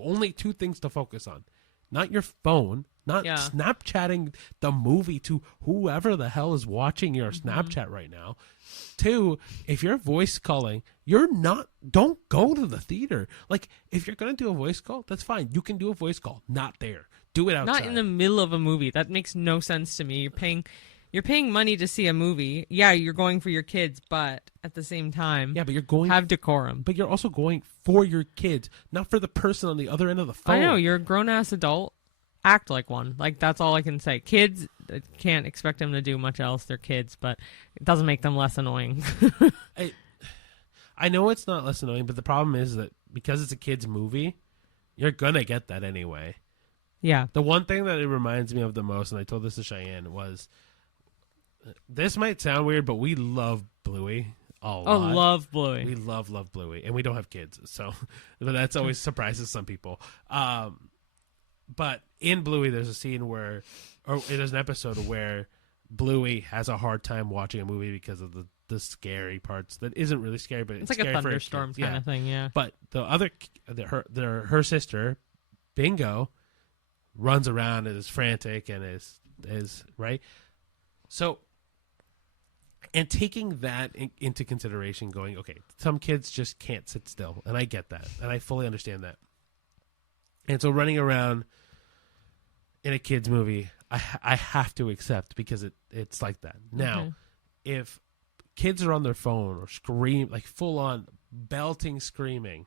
Only 2 things to focus on. Not your phone. Not Snapchatting the movie to whoever the hell is watching your Snapchat right now. 2, if you're voice calling, don't go to the theater. Like, if you're going to do a voice call, that's fine. You can do a voice call. Not there. Do it outside. Not in the middle of a movie. That makes no sense to me. You're paying money to see a movie. Yeah, you're going for your kids, but at the same time, but you're going have decorum. But you're also going for your kids, not for the person on the other end of the phone. I know, you're a grown-ass adult. Act like one. Like, that's all I can say. Kids, can't expect them to do much else. They're kids, but it doesn't make them less annoying. I know it's not less annoying, but the problem is that because it's a kid's movie, you're going to get that anyway. Yeah. The one thing that it reminds me of the most, and I told this to Cheyenne, was... This might sound weird, but we love Bluey a lot. Oh, love Bluey. We love Bluey, and we don't have kids, so but that's always surprises some people. But in Bluey, there's a scene there's an episode where Bluey has a hard time watching a movie because of the scary parts. That isn't really scary, but It's like a thunderstorm kind of thing, yeah. But her sister, Bingo, runs around and is frantic and is right. So, and taking that into consideration, going, okay, some kids just can't sit still, and I get that, and I fully understand that. And so running around in a kid's movie, I have to accept because it's like that. Now, if kids are on their phone or scream, like full on belting screaming,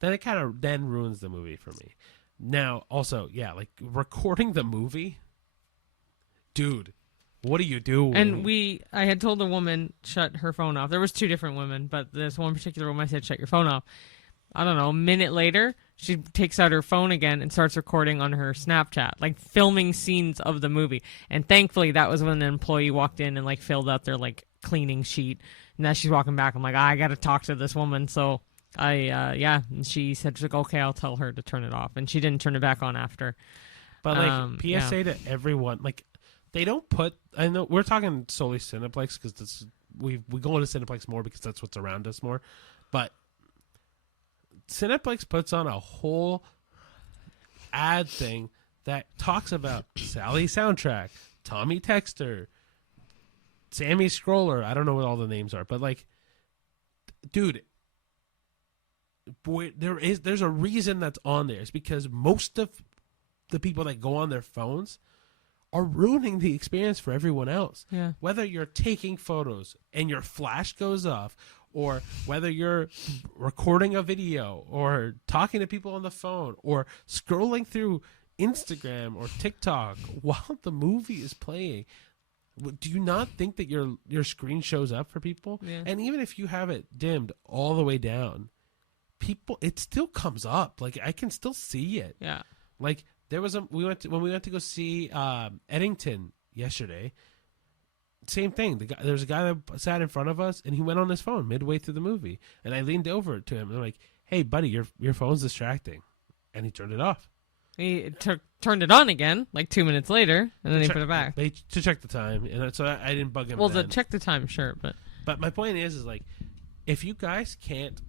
then it kind of then ruins the movie for me. Now, also, yeah, like recording the movie, dude, what are you doing? And I had told the woman shut her phone off. There was 2 different women, but this one particular woman I said shut your phone off. I don't know, a minute later, she takes out her phone again and starts recording on her Snapchat, like filming scenes of the movie. And thankfully, that was when the employee walked in and like filled out their like cleaning sheet. And as she's walking back, I'm like, I got to talk to this woman. So and she said, she's like, okay, I'll tell her to turn it off. And she didn't turn it back on after. But like PSA to everyone, like they don't put. I know we're talking solely Cineplex because we go into Cineplex more because that's what's around us more, but Cineplex puts on a whole ad thing that talks about Sally Soundtrack, Tommy Texter, Sammy Scroller. I don't know what all the names are, but like, dude, boy, there's a reason that's on there. It's because most of the people that go on their phones are ruining the experience for everyone else. Yeah. Whether you're taking photos and your flash goes off, or whether you're recording a video or talking to people on the phone or scrolling through Instagram or TikTok while the movie is playing, do you not think that your screen shows up for people? Yeah. And even if you have it dimmed all the way down, it still comes up. Like I can still see it. Yeah. Like when we went to go see Eddington yesterday. Same thing. There was a guy that sat in front of us, and he went on his phone midway through the movie. And I leaned over to him, and I'm like, "Hey, buddy, your phone's distracting," and he turned it off. He turned it on again, like 2 minutes later, and then he put it back. To check the time, and so I didn't bug him. Well, then. to check the time, sure, but my point is like, if you guys can't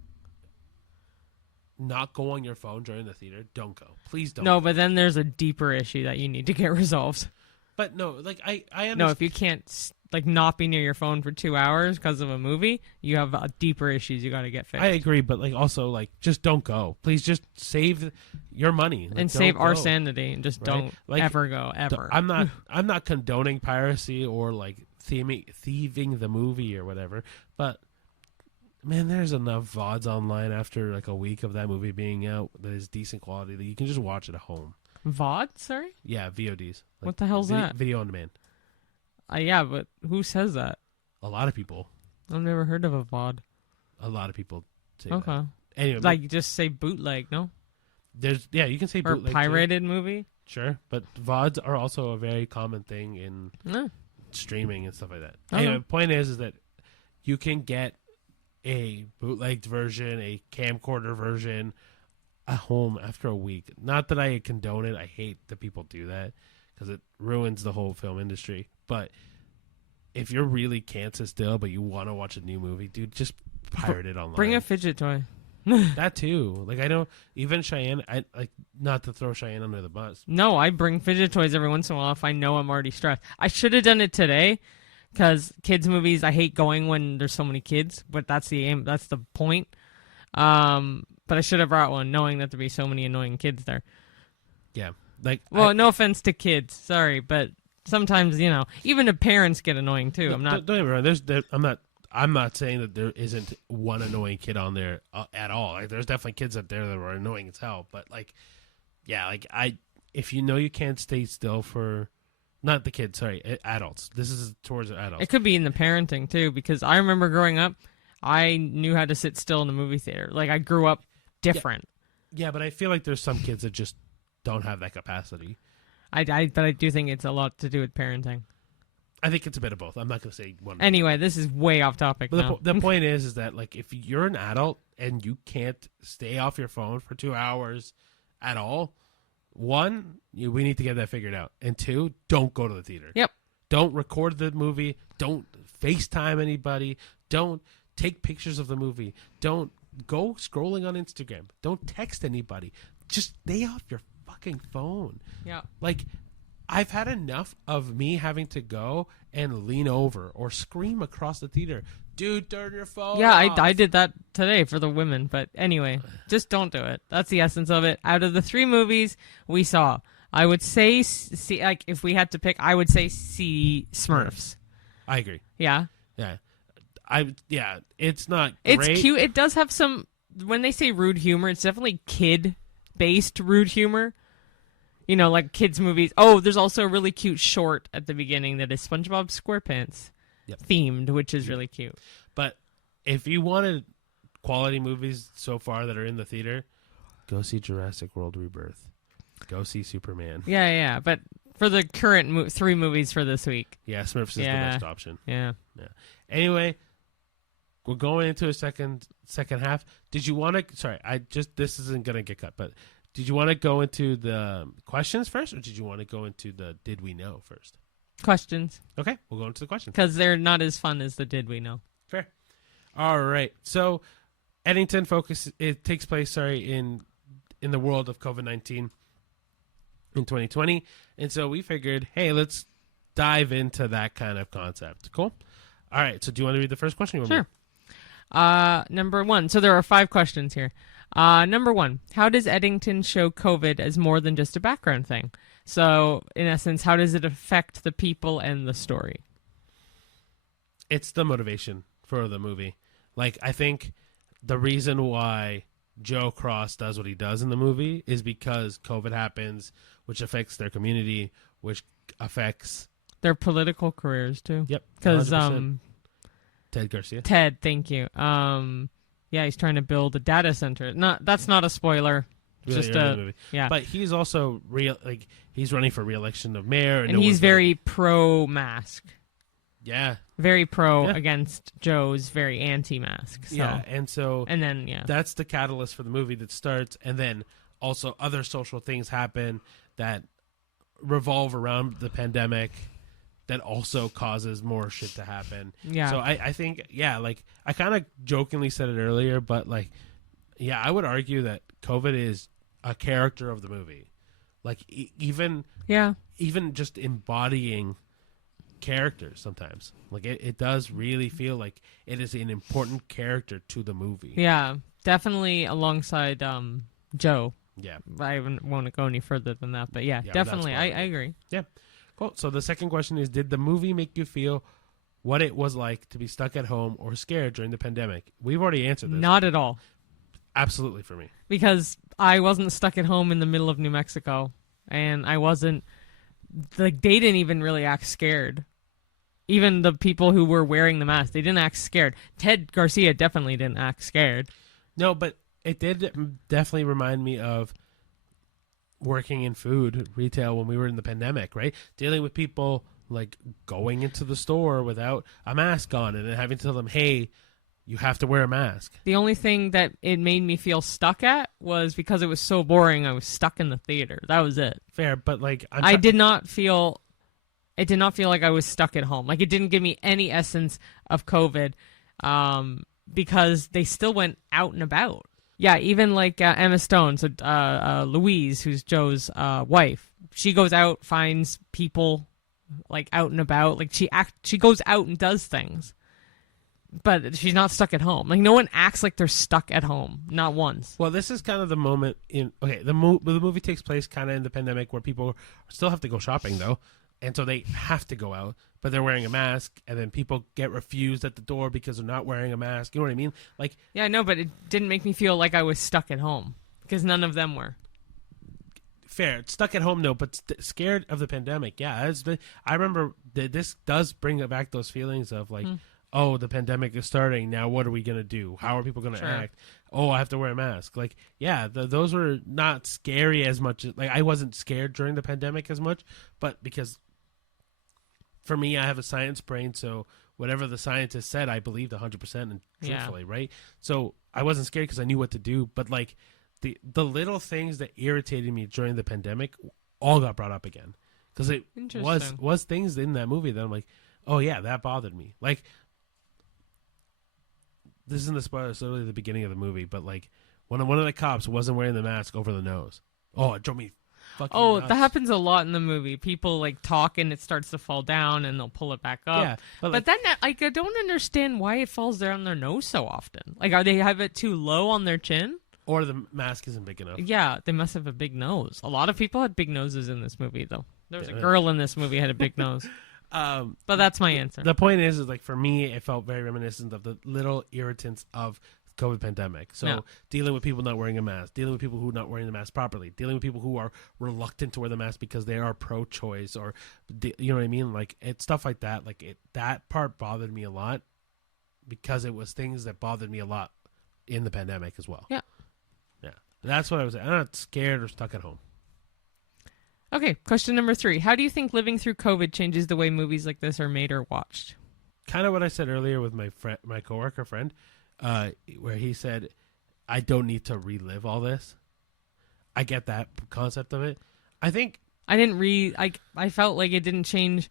not go on your phone during the theater, don't go. Please don't. No, but then there's a deeper issue that you need to get resolved. But no, like I understand. No, if you can't like not be near your phone for 2 hours because of a movie, you have deeper issues you got to get fixed. I agree, but like also like just don't go. Please just save your money and save our sanity, and just don't ever go ever. I'm not condoning piracy or like thieving the movie or whatever, but man, there's enough VODs online after like a week of that movie being out that is decent quality that you can just watch it at home. VOD, sorry? Yeah, VODs. Like what the hell's that? Video on demand. Yeah, but who says that? A lot of people. I've never heard of a VOD. A lot of people say okay. that. Anyway, like just say bootleg, no? You can say bootleg. Or pirated movie? Sure, but VODs are also a very common thing in streaming and stuff like that. Okay. Anyway, the point is that you can get a bootlegged version, a camcorder version at home after a week. Not that I condone it. I hate that people do that because it ruins the whole film industry. But if you really can't sit still but you want to watch a new movie, dude, just pirate it online. Bring a fidget toy. That too. Like I know even Cheyenne, I like not to throw Cheyenne under the bus. No, I bring fidget toys every once in a while if I know I'm already stressed. I should have done it today because kids movies, I hate going when there's so many kids, but that's the aim. That's the point. But I should have brought one knowing that there'd be so many annoying kids there. Yeah. Like, well, no offense to kids, sorry, but sometimes even the parents get annoying too. Don't get me wrong. I'm not saying that there isn't one annoying kid on there at all. Like, there's definitely kids out there that are annoying as hell. But if you know you can't stay still for, not the kids, sorry, adults. This is towards adults. It could be in the parenting too, because I remember growing up, I knew how to sit still in the movie theater. Like I grew up different. Yeah, but I feel like there's some kids that just don't have that capacity. But I do think it's a lot to do with parenting. I think it's a bit of both. I'm not going to say one. Anyway, this is way off topic. But the point is that like if you're an adult and you can't stay off your phone for 2 hours at all, one, we need to get that figured out, and two, don't go to the theater. Yep. Don't record the movie. Don't FaceTime anybody. Don't take pictures of the movie. Don't go scrolling on Instagram. Don't text anybody. Just stay off your fucking phone. Yeah. Like, I've had enough of me having to go and lean over or scream across the theater, dude, turn your phone off. I did that today for the women. But anyway, just don't do it. That's the essence of it. Out of the 3 movies we saw, I would say, see, like, if we had to pick, I would say see Smurfs. I agree. Yeah. Yeah. It's not It's great. cute. It does have some, when they say rude humor, it's definitely kid-based rude humor. You know, like kids' movies. Oh, there's also a really cute short at the beginning that is SpongeBob SquarePants themed, which is really cute. But if you wanted quality movies so far that are in the theater, go see Jurassic World Rebirth. Go see Superman. Yeah. But for the current 3 movies for this week. Yeah, Smurfs is the best option. Yeah. Anyway, we're going into a second half. Did you want to? Sorry, this isn't gonna get cut, but did you want to go into the questions first, or did you want to go into the did we know first? Questions. Okay, we'll go into the questions because they're not as fun as the did we know. Fair. All right. So, Eddington takes place in the world of COVID-19 in 2020, and so we figured, hey, let's dive into that kind of concept. Cool. All right. So, do you want to read the first question? Sure. Number 1. So there are 5 questions here. Number 1, how does Eddington show COVID as more than just a background thing? So, in essence, how does it affect the people and the story? It's the motivation for the movie. Like, I think the reason why Joe Cross does what he does in the movie is because COVID happens, which affects their community, which affects their political careers, too. Yep. Because, Ted Garcia. Ted, thank you. Yeah, he's trying to build a data center. That's not a spoiler. Really just movie. Yeah. But he's also he's running for re-election of mayor, and he's very pro-mask. Yeah. Very pro against Joe's very anti-mask. So. Yeah, and then that's the catalyst for the movie that starts, and then also other social things happen that revolve around the pandemic. That also causes more shit to happen. Yeah. So I think, like, I kind of jokingly said it earlier, but, like, I would argue that COVID is a character of the movie. Like, even just embodying characters sometimes. Like, it does really feel like it is an important character to the movie. Yeah, definitely alongside Joe. Yeah. I won't go any further than that, but definitely. I agree. Yeah. Cool. So the second question is, did the movie make you feel what it was like to be stuck at home or scared during the pandemic? We've already answered this. Not at all. Absolutely for me. Because I wasn't stuck at home in the middle of New Mexico, and I wasn't, like, they didn't even really act scared. Even the people who were wearing the mask, they didn't act scared. Ted Garcia definitely didn't act scared. No, but it did definitely remind me of working in food retail when we were in the pandemic, right? Dealing with people like going into the store without a mask on and then having to tell them, hey, you have to wear a mask. The only thing that it made me feel stuck at was because it was so boring, I was stuck in the theater. That was it. Fair, but like it did not feel like I was stuck at home. Like, it didn't give me any essence of COVID because they still went out and about. Yeah, even like Emma Stone, so Louise, who's Joe's wife, she goes out, finds people like out and about. Like, she goes out and does things, but she's not stuck at home. Like, no one acts like they're stuck at home, not once. Well, this is kind of the moment the movie takes place kind of in the pandemic where people still have to go shopping though, and so they have to go out, but they're wearing a mask, and then people get refused at the door because they're not wearing a mask. You know what I mean? Like, yeah, I know, but it didn't make me feel like I was stuck at home because none of them were. Fair, stuck at home, no, but scared of the pandemic. Yeah, I remember that this does bring back those feelings of like, oh, the pandemic is starting. Now what are we going to do? How are people going to act? Oh, I have to wear a mask. Like, yeah, those were not scary as much. Like, I wasn't scared during the pandemic as much, but because for me, I have a science brain, so whatever the scientists said, I believed 100% and truthfully, right? So I wasn't scared because I knew what to do, but like the little things that irritated me during the pandemic all got brought up again. because it Interesting. was things in that movie that I'm like, oh yeah, that bothered me. Like, this isn't the spoiler, it's literally the beginning of the movie, but like one of the cops wasn't wearing the mask over the nose. Oh, it drove me fucking Oh, nuts. that happens a lot in the movie. People like talk and it starts to fall down and they'll pull it back up. Yeah, but then like I don't understand why it falls down their nose so often. Like, are they have it too low on their chin? or the mask isn't big enough. Yeah, they must have a big nose. A lot of people had big noses in this movie, though. There was a Yeah. girl in this movie who had a big nose. But that's my answer. The point is like for me, it felt very reminiscent of the little irritants of COVID pandemic. So Yeah. dealing with people not wearing a mask, dealing with people who are not wearing the mask properly, dealing with people who are reluctant to wear the mask because they are pro-choice, or you know what I mean? Like it's stuff like that. Like that part bothered me a lot because it was things that bothered me a lot in the pandemic as well. Yeah. Yeah. That's what I was saying. I'm not scared or stuck at home. Okay, question number 3. How do you think living through COVID changes the way movies like this are made or watched? Kind of what I said earlier with my coworker friend, where he said, I don't need to relive all this. I get that concept of it. I think I didn't read. I felt like it didn't change.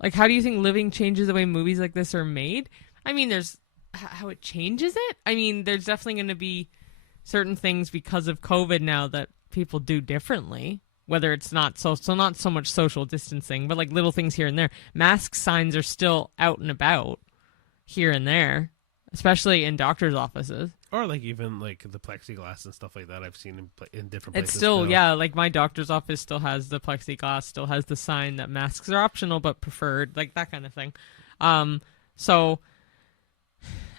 Like, how do you think living changes the way movies like this are made? I mean, there's how it changes it. I mean, there's definitely going to be certain things because of COVID now that people do differently. Whether it's not so not so much social distancing, but like little things here and there. Mask signs are still out and about here and there, especially in doctors' offices. or like even like the plexiglass and stuff like that I've seen in different places. It's still, yeah, like my doctor's office still has the plexiglass, still has the sign that masks are optional but preferred, like that kind of thing. So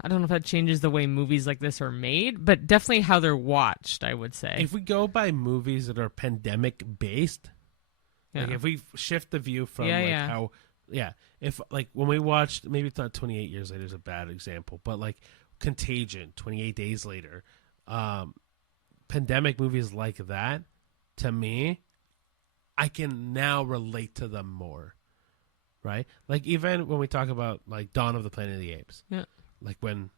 I don't know if that changes the way movies like this are made, but definitely how they're watched, I would say. If we go by movies that are pandemic based, Yeah. like if we shift the view from Yeah, like yeah. how, yeah, if like when we watched, maybe it's not 28 Years Later is a bad example, but like Contagion, 28 Days Later, pandemic movies like that, to me, I can now relate to them more, right? Like even when we talk about like Dawn of the Planet of the Apes, Yeah. like when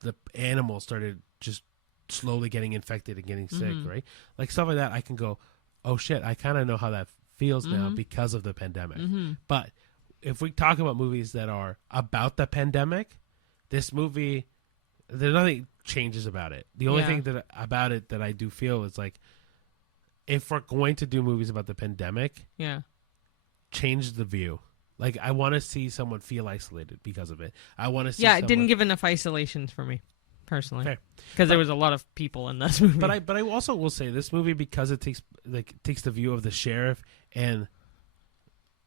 the animals started just slowly getting infected and getting sick, Mhm. right? Like stuff like that, I can go, oh shit, I kind of know how that feels now Mhm. because of the pandemic. Mm-hmm. But if we talk about movies that are about the pandemic, this movie, there's nothing changes about it. The only Yeah. thing that about it that I do feel is like, if we're going to do movies about the pandemic, Yeah. change the view. Like I want to see someone feel isolated because of it. I want to see. Yeah, it didn't someone- give enough isolations for me, personally. Fair. Because there was a lot of people in this movie. But I also will say this movie, because it takes the view of the sheriff and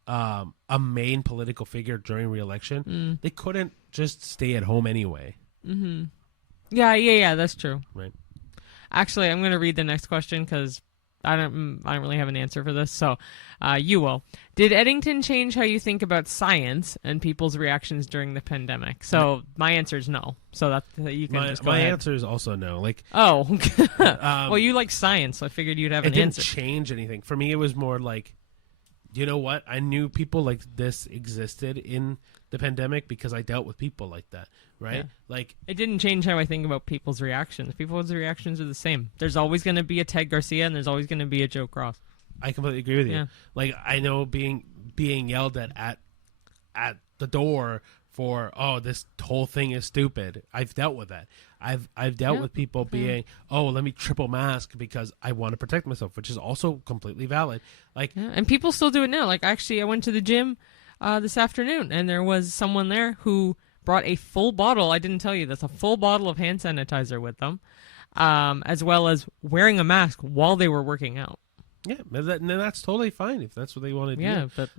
a main political figure during re-election, they couldn't just stay at home anyway. Mm-hmm. Yeah, that's true. Right. Actually, I'm going to read the next question because I don't really have an answer for this. So, you will. Did Eddington change how you think about science and people's reactions during the pandemic? So my answer is no. So that you can just go My ahead. answer is also no. Like, Oh, well, you like science, so I figured you'd have it an didn't answer. change anything for me. It was more like, you know what? I knew people like this existed in the pandemic because I dealt with people like that, right? Yeah. Like, It didn't change how I think about people's reactions. People's reactions are the same. There's always going to be a Ted Garcia, and there's always going to be a Joe Cross. I completely agree with you. Yeah. Like, I know being yelled at the door for, oh, this whole thing is stupid. I've dealt with that. I've dealt Yeah. with people being, oh, let me triple mask because I want to protect myself, which is also completely valid. Like, Yeah, and people still do it now. Like, actually, I went to the gym this afternoon, and there was someone there who brought a full bottle. I didn't tell you this, a full bottle of hand sanitizer with them, as well as wearing a mask while they were working out. yeah, and that's totally fine if that's what they want to do. Yeah, but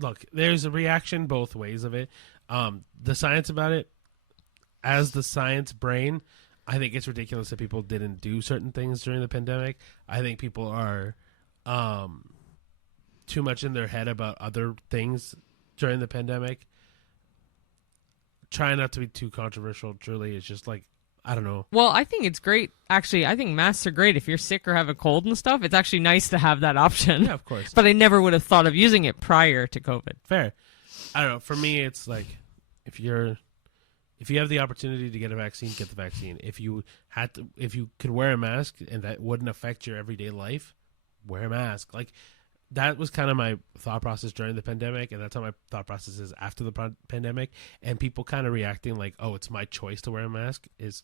Look, there's a reaction both ways of it. The science about it, as the science brain, I think it's ridiculous that people didn't do certain things during the pandemic. I think people are too much in their head about other things during the pandemic. Try not to be too controversial, truly. It's just like, I don't know. well, I think it's great. Actually, I think masks are great if you're sick or have a cold and stuff. It's actually nice to have that option. Yeah, of course. But I never would have thought of using it prior to COVID. Fair. I don't know. For me, it's like, if you have the opportunity to get a vaccine, get the vaccine. If you could wear a mask and that wouldn't affect your everyday life, wear a mask. Like, that was kind of my thought process during the pandemic, and that's how my thought process is after the pandemic. And people kind of reacting like, "Oh, it's my choice to wear a mask," is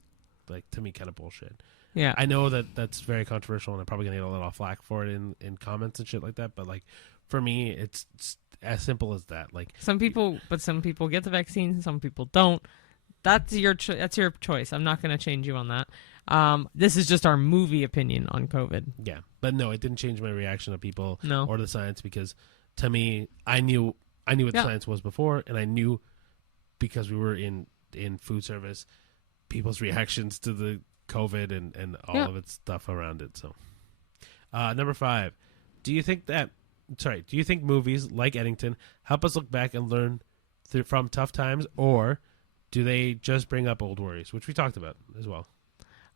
like, to me, kind of bullshit. Yeah, I know that that's very controversial, and I'm probably gonna get a little flack for it in comments and shit like that. But like, for me, it's as simple as that. Like, some people get the vaccine, some people don't. That's your that's your choice. I'm not going to change you on that. This is just our movie opinion on COVID. yeah, but no, it didn't change my reaction to people No. or the science, because to me, I knew what science was before, and I knew, because we were in food service, people's reactions to the COVID and all of its stuff around it. So, number 5, do you think movies like Eddington help us look back and learn from tough times, or do they just bring up old worries, which we talked about as well?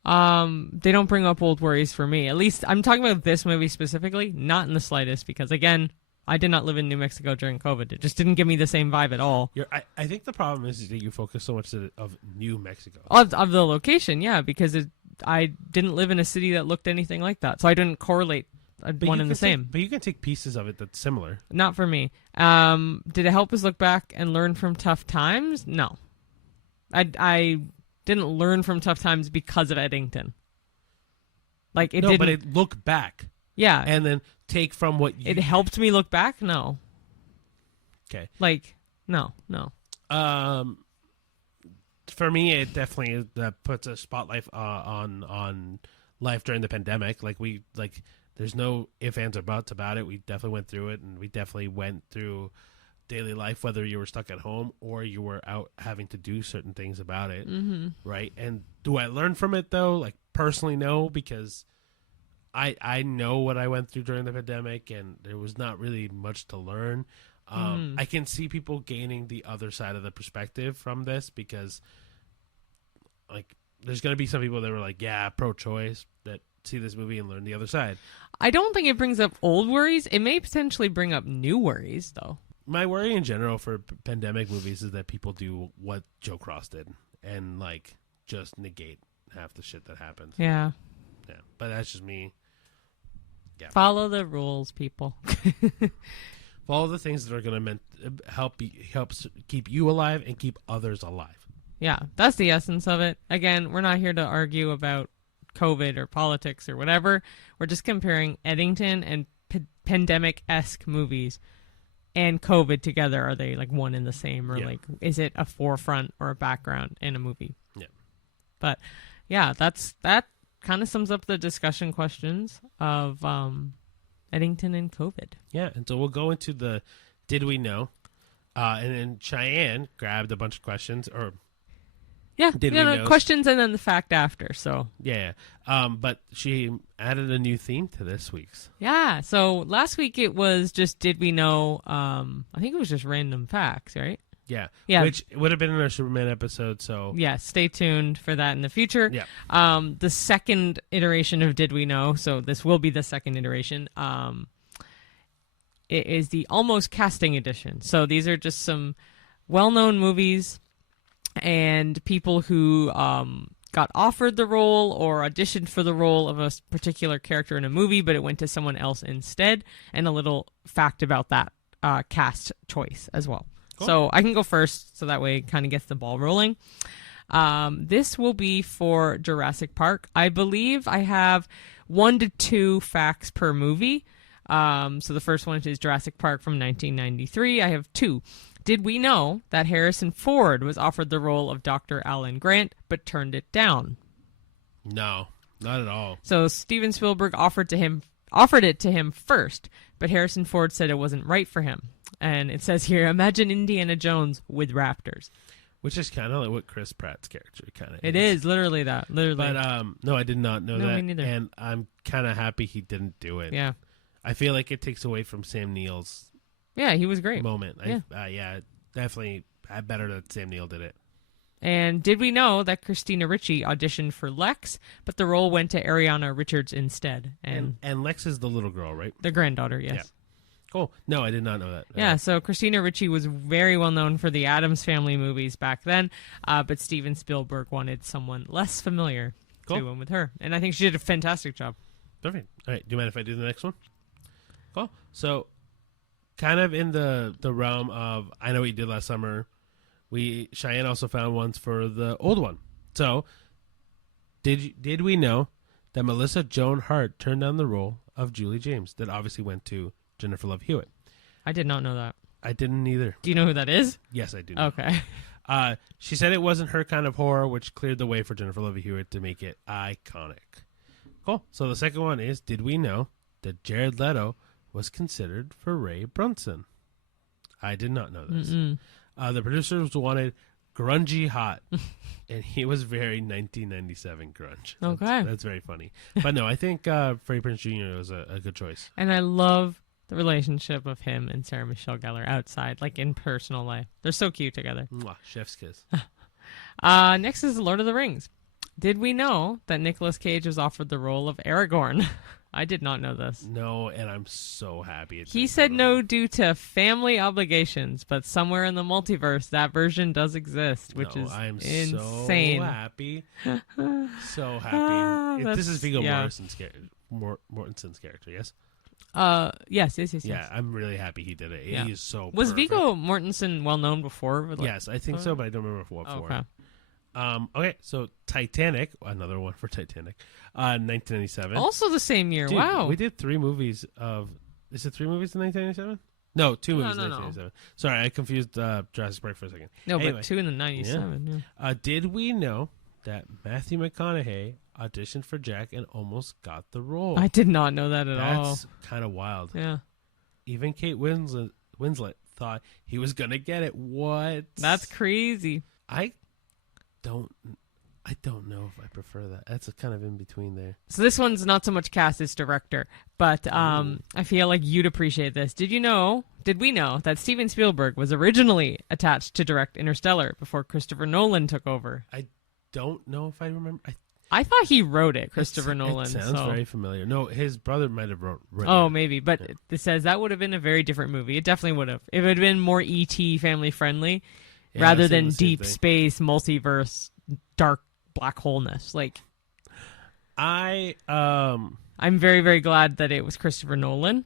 They don't bring up old worries for me. At least I'm talking about this movie specifically, not in the slightest, because again, I did not live in New Mexico during COVID. It just didn't give me the same vibe at all. I think the problem is that you focus so much of New Mexico. Of the location, yeah, because I didn't live in a city that looked anything like that, so I didn't correlate one and the same. But you can take pieces of it that's similar. Not for me. Did it help us look back and learn from tough times? No. I didn't learn from tough times because of Eddington. Like, it didn't. But it look back. Yeah. And then take from what you... It helped me look back? No. Okay. Like, no. For me, it definitely puts a spotlight on life during the pandemic. There's no ifs, ands, or buts about it. We definitely went through it, and we definitely went through daily life, whether you were stuck at home or you were out having to do certain things about it, right? And do I learn from it, though? Like, personally, no, because I know what I went through during the pandemic, and there was not really much to learn. I can see people gaining the other side of the perspective from this, because, like, there's going to be some people that were like, yeah, pro-choice, that see this movie and learn the other side. I don't think it brings up old worries. It may potentially bring up new worries, though. My worry in general for pandemic movies is that people do what Joe Cross did and, like, just negate half the shit that happens. Yeah. Yeah, but that's just me. Yeah. Follow the rules, people. Follow the things that are going to help keep you alive and keep others alive. Yeah, that's the essence of it. Again, we're not here to argue about COVID or politics or whatever. We're just comparing Eddington and pandemic-esque movies and COVID together. Are they like one and the same, or like, is it a forefront or a background in a movie? Yeah. But yeah, that kind of sums up the discussion questions of Eddington and COVID. Yeah, and so we'll go into the Did We Know? And then Cheyenne grabbed a bunch of questions, or Did we know? Questions and then the fact after. So yeah. But she added a new theme to this week's. Yeah. So last week it was just Did We Know? I think it was just random facts, right? Yeah. Yeah. Which would have been in our Superman episode. So yeah, stay tuned for that in the future. Yeah. The second iteration of Did We Know? So this will be the second iteration. It is the almost casting edition. So these are just some well-known movies and people who got offered the role or auditioned for the role of a particular character in a movie, but it went to someone else instead, and a little fact about that cast choice as well. Cool. So I can go first, so that way it kind of gets the ball rolling. This will be for Jurassic Park. I believe I have 1 to 2 facts per movie. So the first one is Jurassic Park from 1993. I have 2. Did we know that Harrison Ford was offered the role of Dr. Alan Grant, but turned it down? No, not at all. So Steven Spielberg offered it to him first, but Harrison Ford said it wasn't right for him. And it says here, imagine Indiana Jones with raptors. Which is kind of like what Chris Pratt's character kind of is. It is, literally that. Literally. But no, I did not know that. Me neither. And I'm kind of happy he didn't do it. Yeah. I feel like it takes away from Sam Neill's Yeah, he was great. moment. Yeah. Definitely better that Sam Neill did it. And did we know that Christina Ricci auditioned for Lex, but the role went to Ariana Richards instead? And Lex is the little girl, right? The granddaughter, yes. Yeah. Cool. No, I did not know that. Yeah, so Christina Ricci was very well known for the Addams Family movies back then, but Steven Spielberg wanted someone less familiar to win with her. And I think she did a fantastic job. Perfect. All right, do you mind if I do the next one? Cool. So, kind of in the realm of I Know What You Did Last Summer, Cheyenne also found ones for the old one. So, did we know that Melissa Joan Hart turned down the role of Julie James that obviously went to Jennifer Love Hewitt? I did not know that. I didn't either. Do you know who that is? Yes, I do know. Okay. She said it wasn't her kind of horror, which cleared the way for Jennifer Love Hewitt to make it iconic. Cool. So the second one is, did we know that Jared Leto was considered for Ray Brunson? I did not know this. The producers wanted grungy hot, and he was very 1997 grunge. Okay. That's very funny. But no, I think Freddie Prinze Jr. was a good choice. And I love the relationship of him and Sarah Michelle Gellar outside, like in personal life. They're so cute together. Mwah, chef's kiss. Next is Lord of the Rings. Did we know that Nicolas Cage was offered the role of Aragorn? I did not know this. No, and I'm so happy. He said no due to family obligations, but somewhere in the multiverse, that version does exist, which is I'm insane. So happy. So happy. This is Viggo yeah. Mortensen's character, yes? Yes. Yeah, I'm really happy he did it. Yeah. He is so Was perfect. Viggo Mortensen well known before? Yes, I think so, but I don't remember for what for. Okay. Okay, so Titanic, another one for Titanic, 1997. Also the same year. Dude, wow. We did 3 movies of... Is it 3 movies in 1997? No, 2 movies in 1997. Sorry, I confused Jurassic Park for a second. No, anyway, but 2 in the 97. Yeah. Did we know that Matthew McConaughey auditioned for Jack and almost got the role? I did not know that at all. That's kind of wild. Yeah. Even Kate Winslet thought he was going to get it. What? That's crazy. I don't know if I prefer that. That's a kind of in between there. So this one's not so much cast as director, but I feel like you'd appreciate this. Did we know that Steven Spielberg was originally attached to direct Interstellar before Christopher Nolan took over? I don't know if I remember. I thought he wrote it, Christopher Nolan. It sounds very familiar. No, his brother might have written Oh, it. maybe. But it says that would have been a very different movie. It definitely would have. It would have been more E.T. family friendly. Yeah, rather than deep space, multiverse, dark black wholeness. Like, I'm very, very glad that it was Christopher Nolan.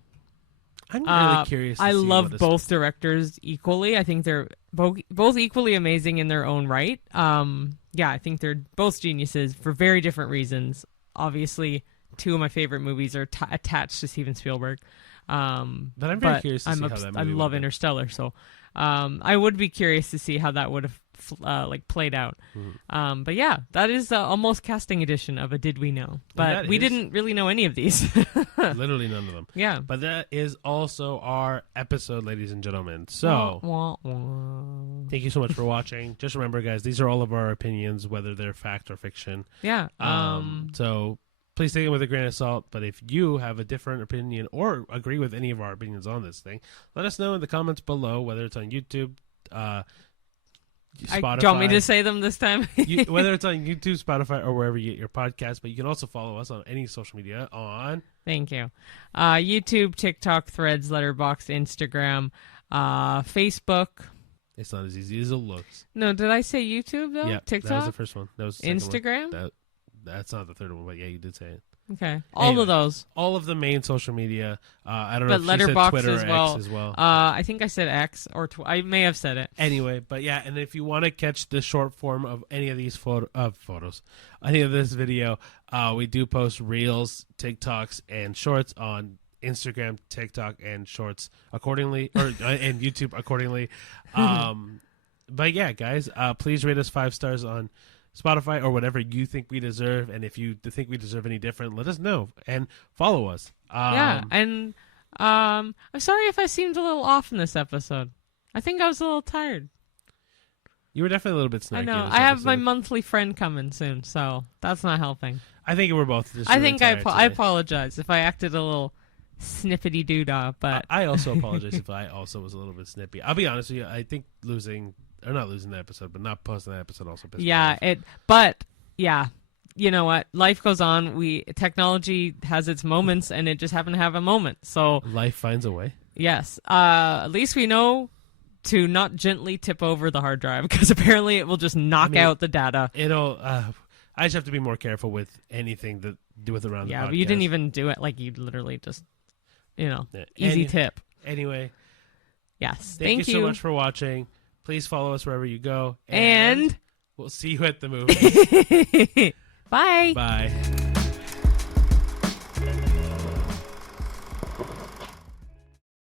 I'm really curious. I love both directors equally. I think they're both equally amazing in their own right. Yeah, I think they're both geniuses for very different reasons. Obviously, 2 of my favorite movies are attached to Steven Spielberg. But I'm very curious to see how that movie I love Interstellar, so I would be curious to see how that would have played out. Mm-hmm. But yeah, that is the almost casting edition of a Did We Know? But we didn't really know any of these. Literally none of them. Yeah. But that is also our episode, ladies and gentlemen. So, thank you so much for watching. Just remember, guys, these are all of our opinions, whether they're fact or fiction. Yeah. So please take it with a grain of salt. But if you have a different opinion or agree with any of our opinions on this thing, let us know in the comments below, whether it's on YouTube, Spotify. Do you want me to say them this time? Whether it's on YouTube, Spotify, or wherever you get your podcast. But you can also follow us on any social media on... Thank you. YouTube, TikTok, Threads, Letterboxd, Instagram, Facebook. It's not as easy as it looks. No, did I say YouTube, though? Yeah, TikTok? that was the first one. That was the Instagram? one. That's not the third one, but yeah, you did say it. Okay. All of those. All of the main social media. I don't know if you said Letterboxd Twitter as or well. X as well. I think I said X, or I may have said it. Anyway, but yeah, and if you want to catch the short form of any of these photos, any of this video, we do post Reels, TikToks, and Shorts on Instagram, TikTok, and Shorts accordingly, or and YouTube accordingly. But yeah, guys, please rate us 5 stars on Spotify or whatever you think we deserve, and if you think we deserve any different, let us know and follow us. Yeah, and I'm sorry if I seemed a little off in this episode. I think I was a little tired. You were definitely a little bit snacky. I know. I have my monthly friend coming soon, so that's not helping. I think we're both. Just I think I apologize if I acted a little snippety doodah, but I also apologize if I also was a little bit snippy. I'll be honest with you. I think not losing the episode, but not posting that episode also pissed me off. But yeah, you know what? Life goes on. Technology has its moments, and it just happened to have a moment. So life finds a way. Yes. At least we know to not gently tip over the hard drive, because apparently it will just knock out the data. It'll. I just have to be more careful with anything that do with around. Yeah, the podcast. but you didn't even do it. Like, you literally just. easy tip. Anyway, Yes. thank you so much for watching. Please follow us wherever you go. And we'll see you at the movie. Bye. Bye.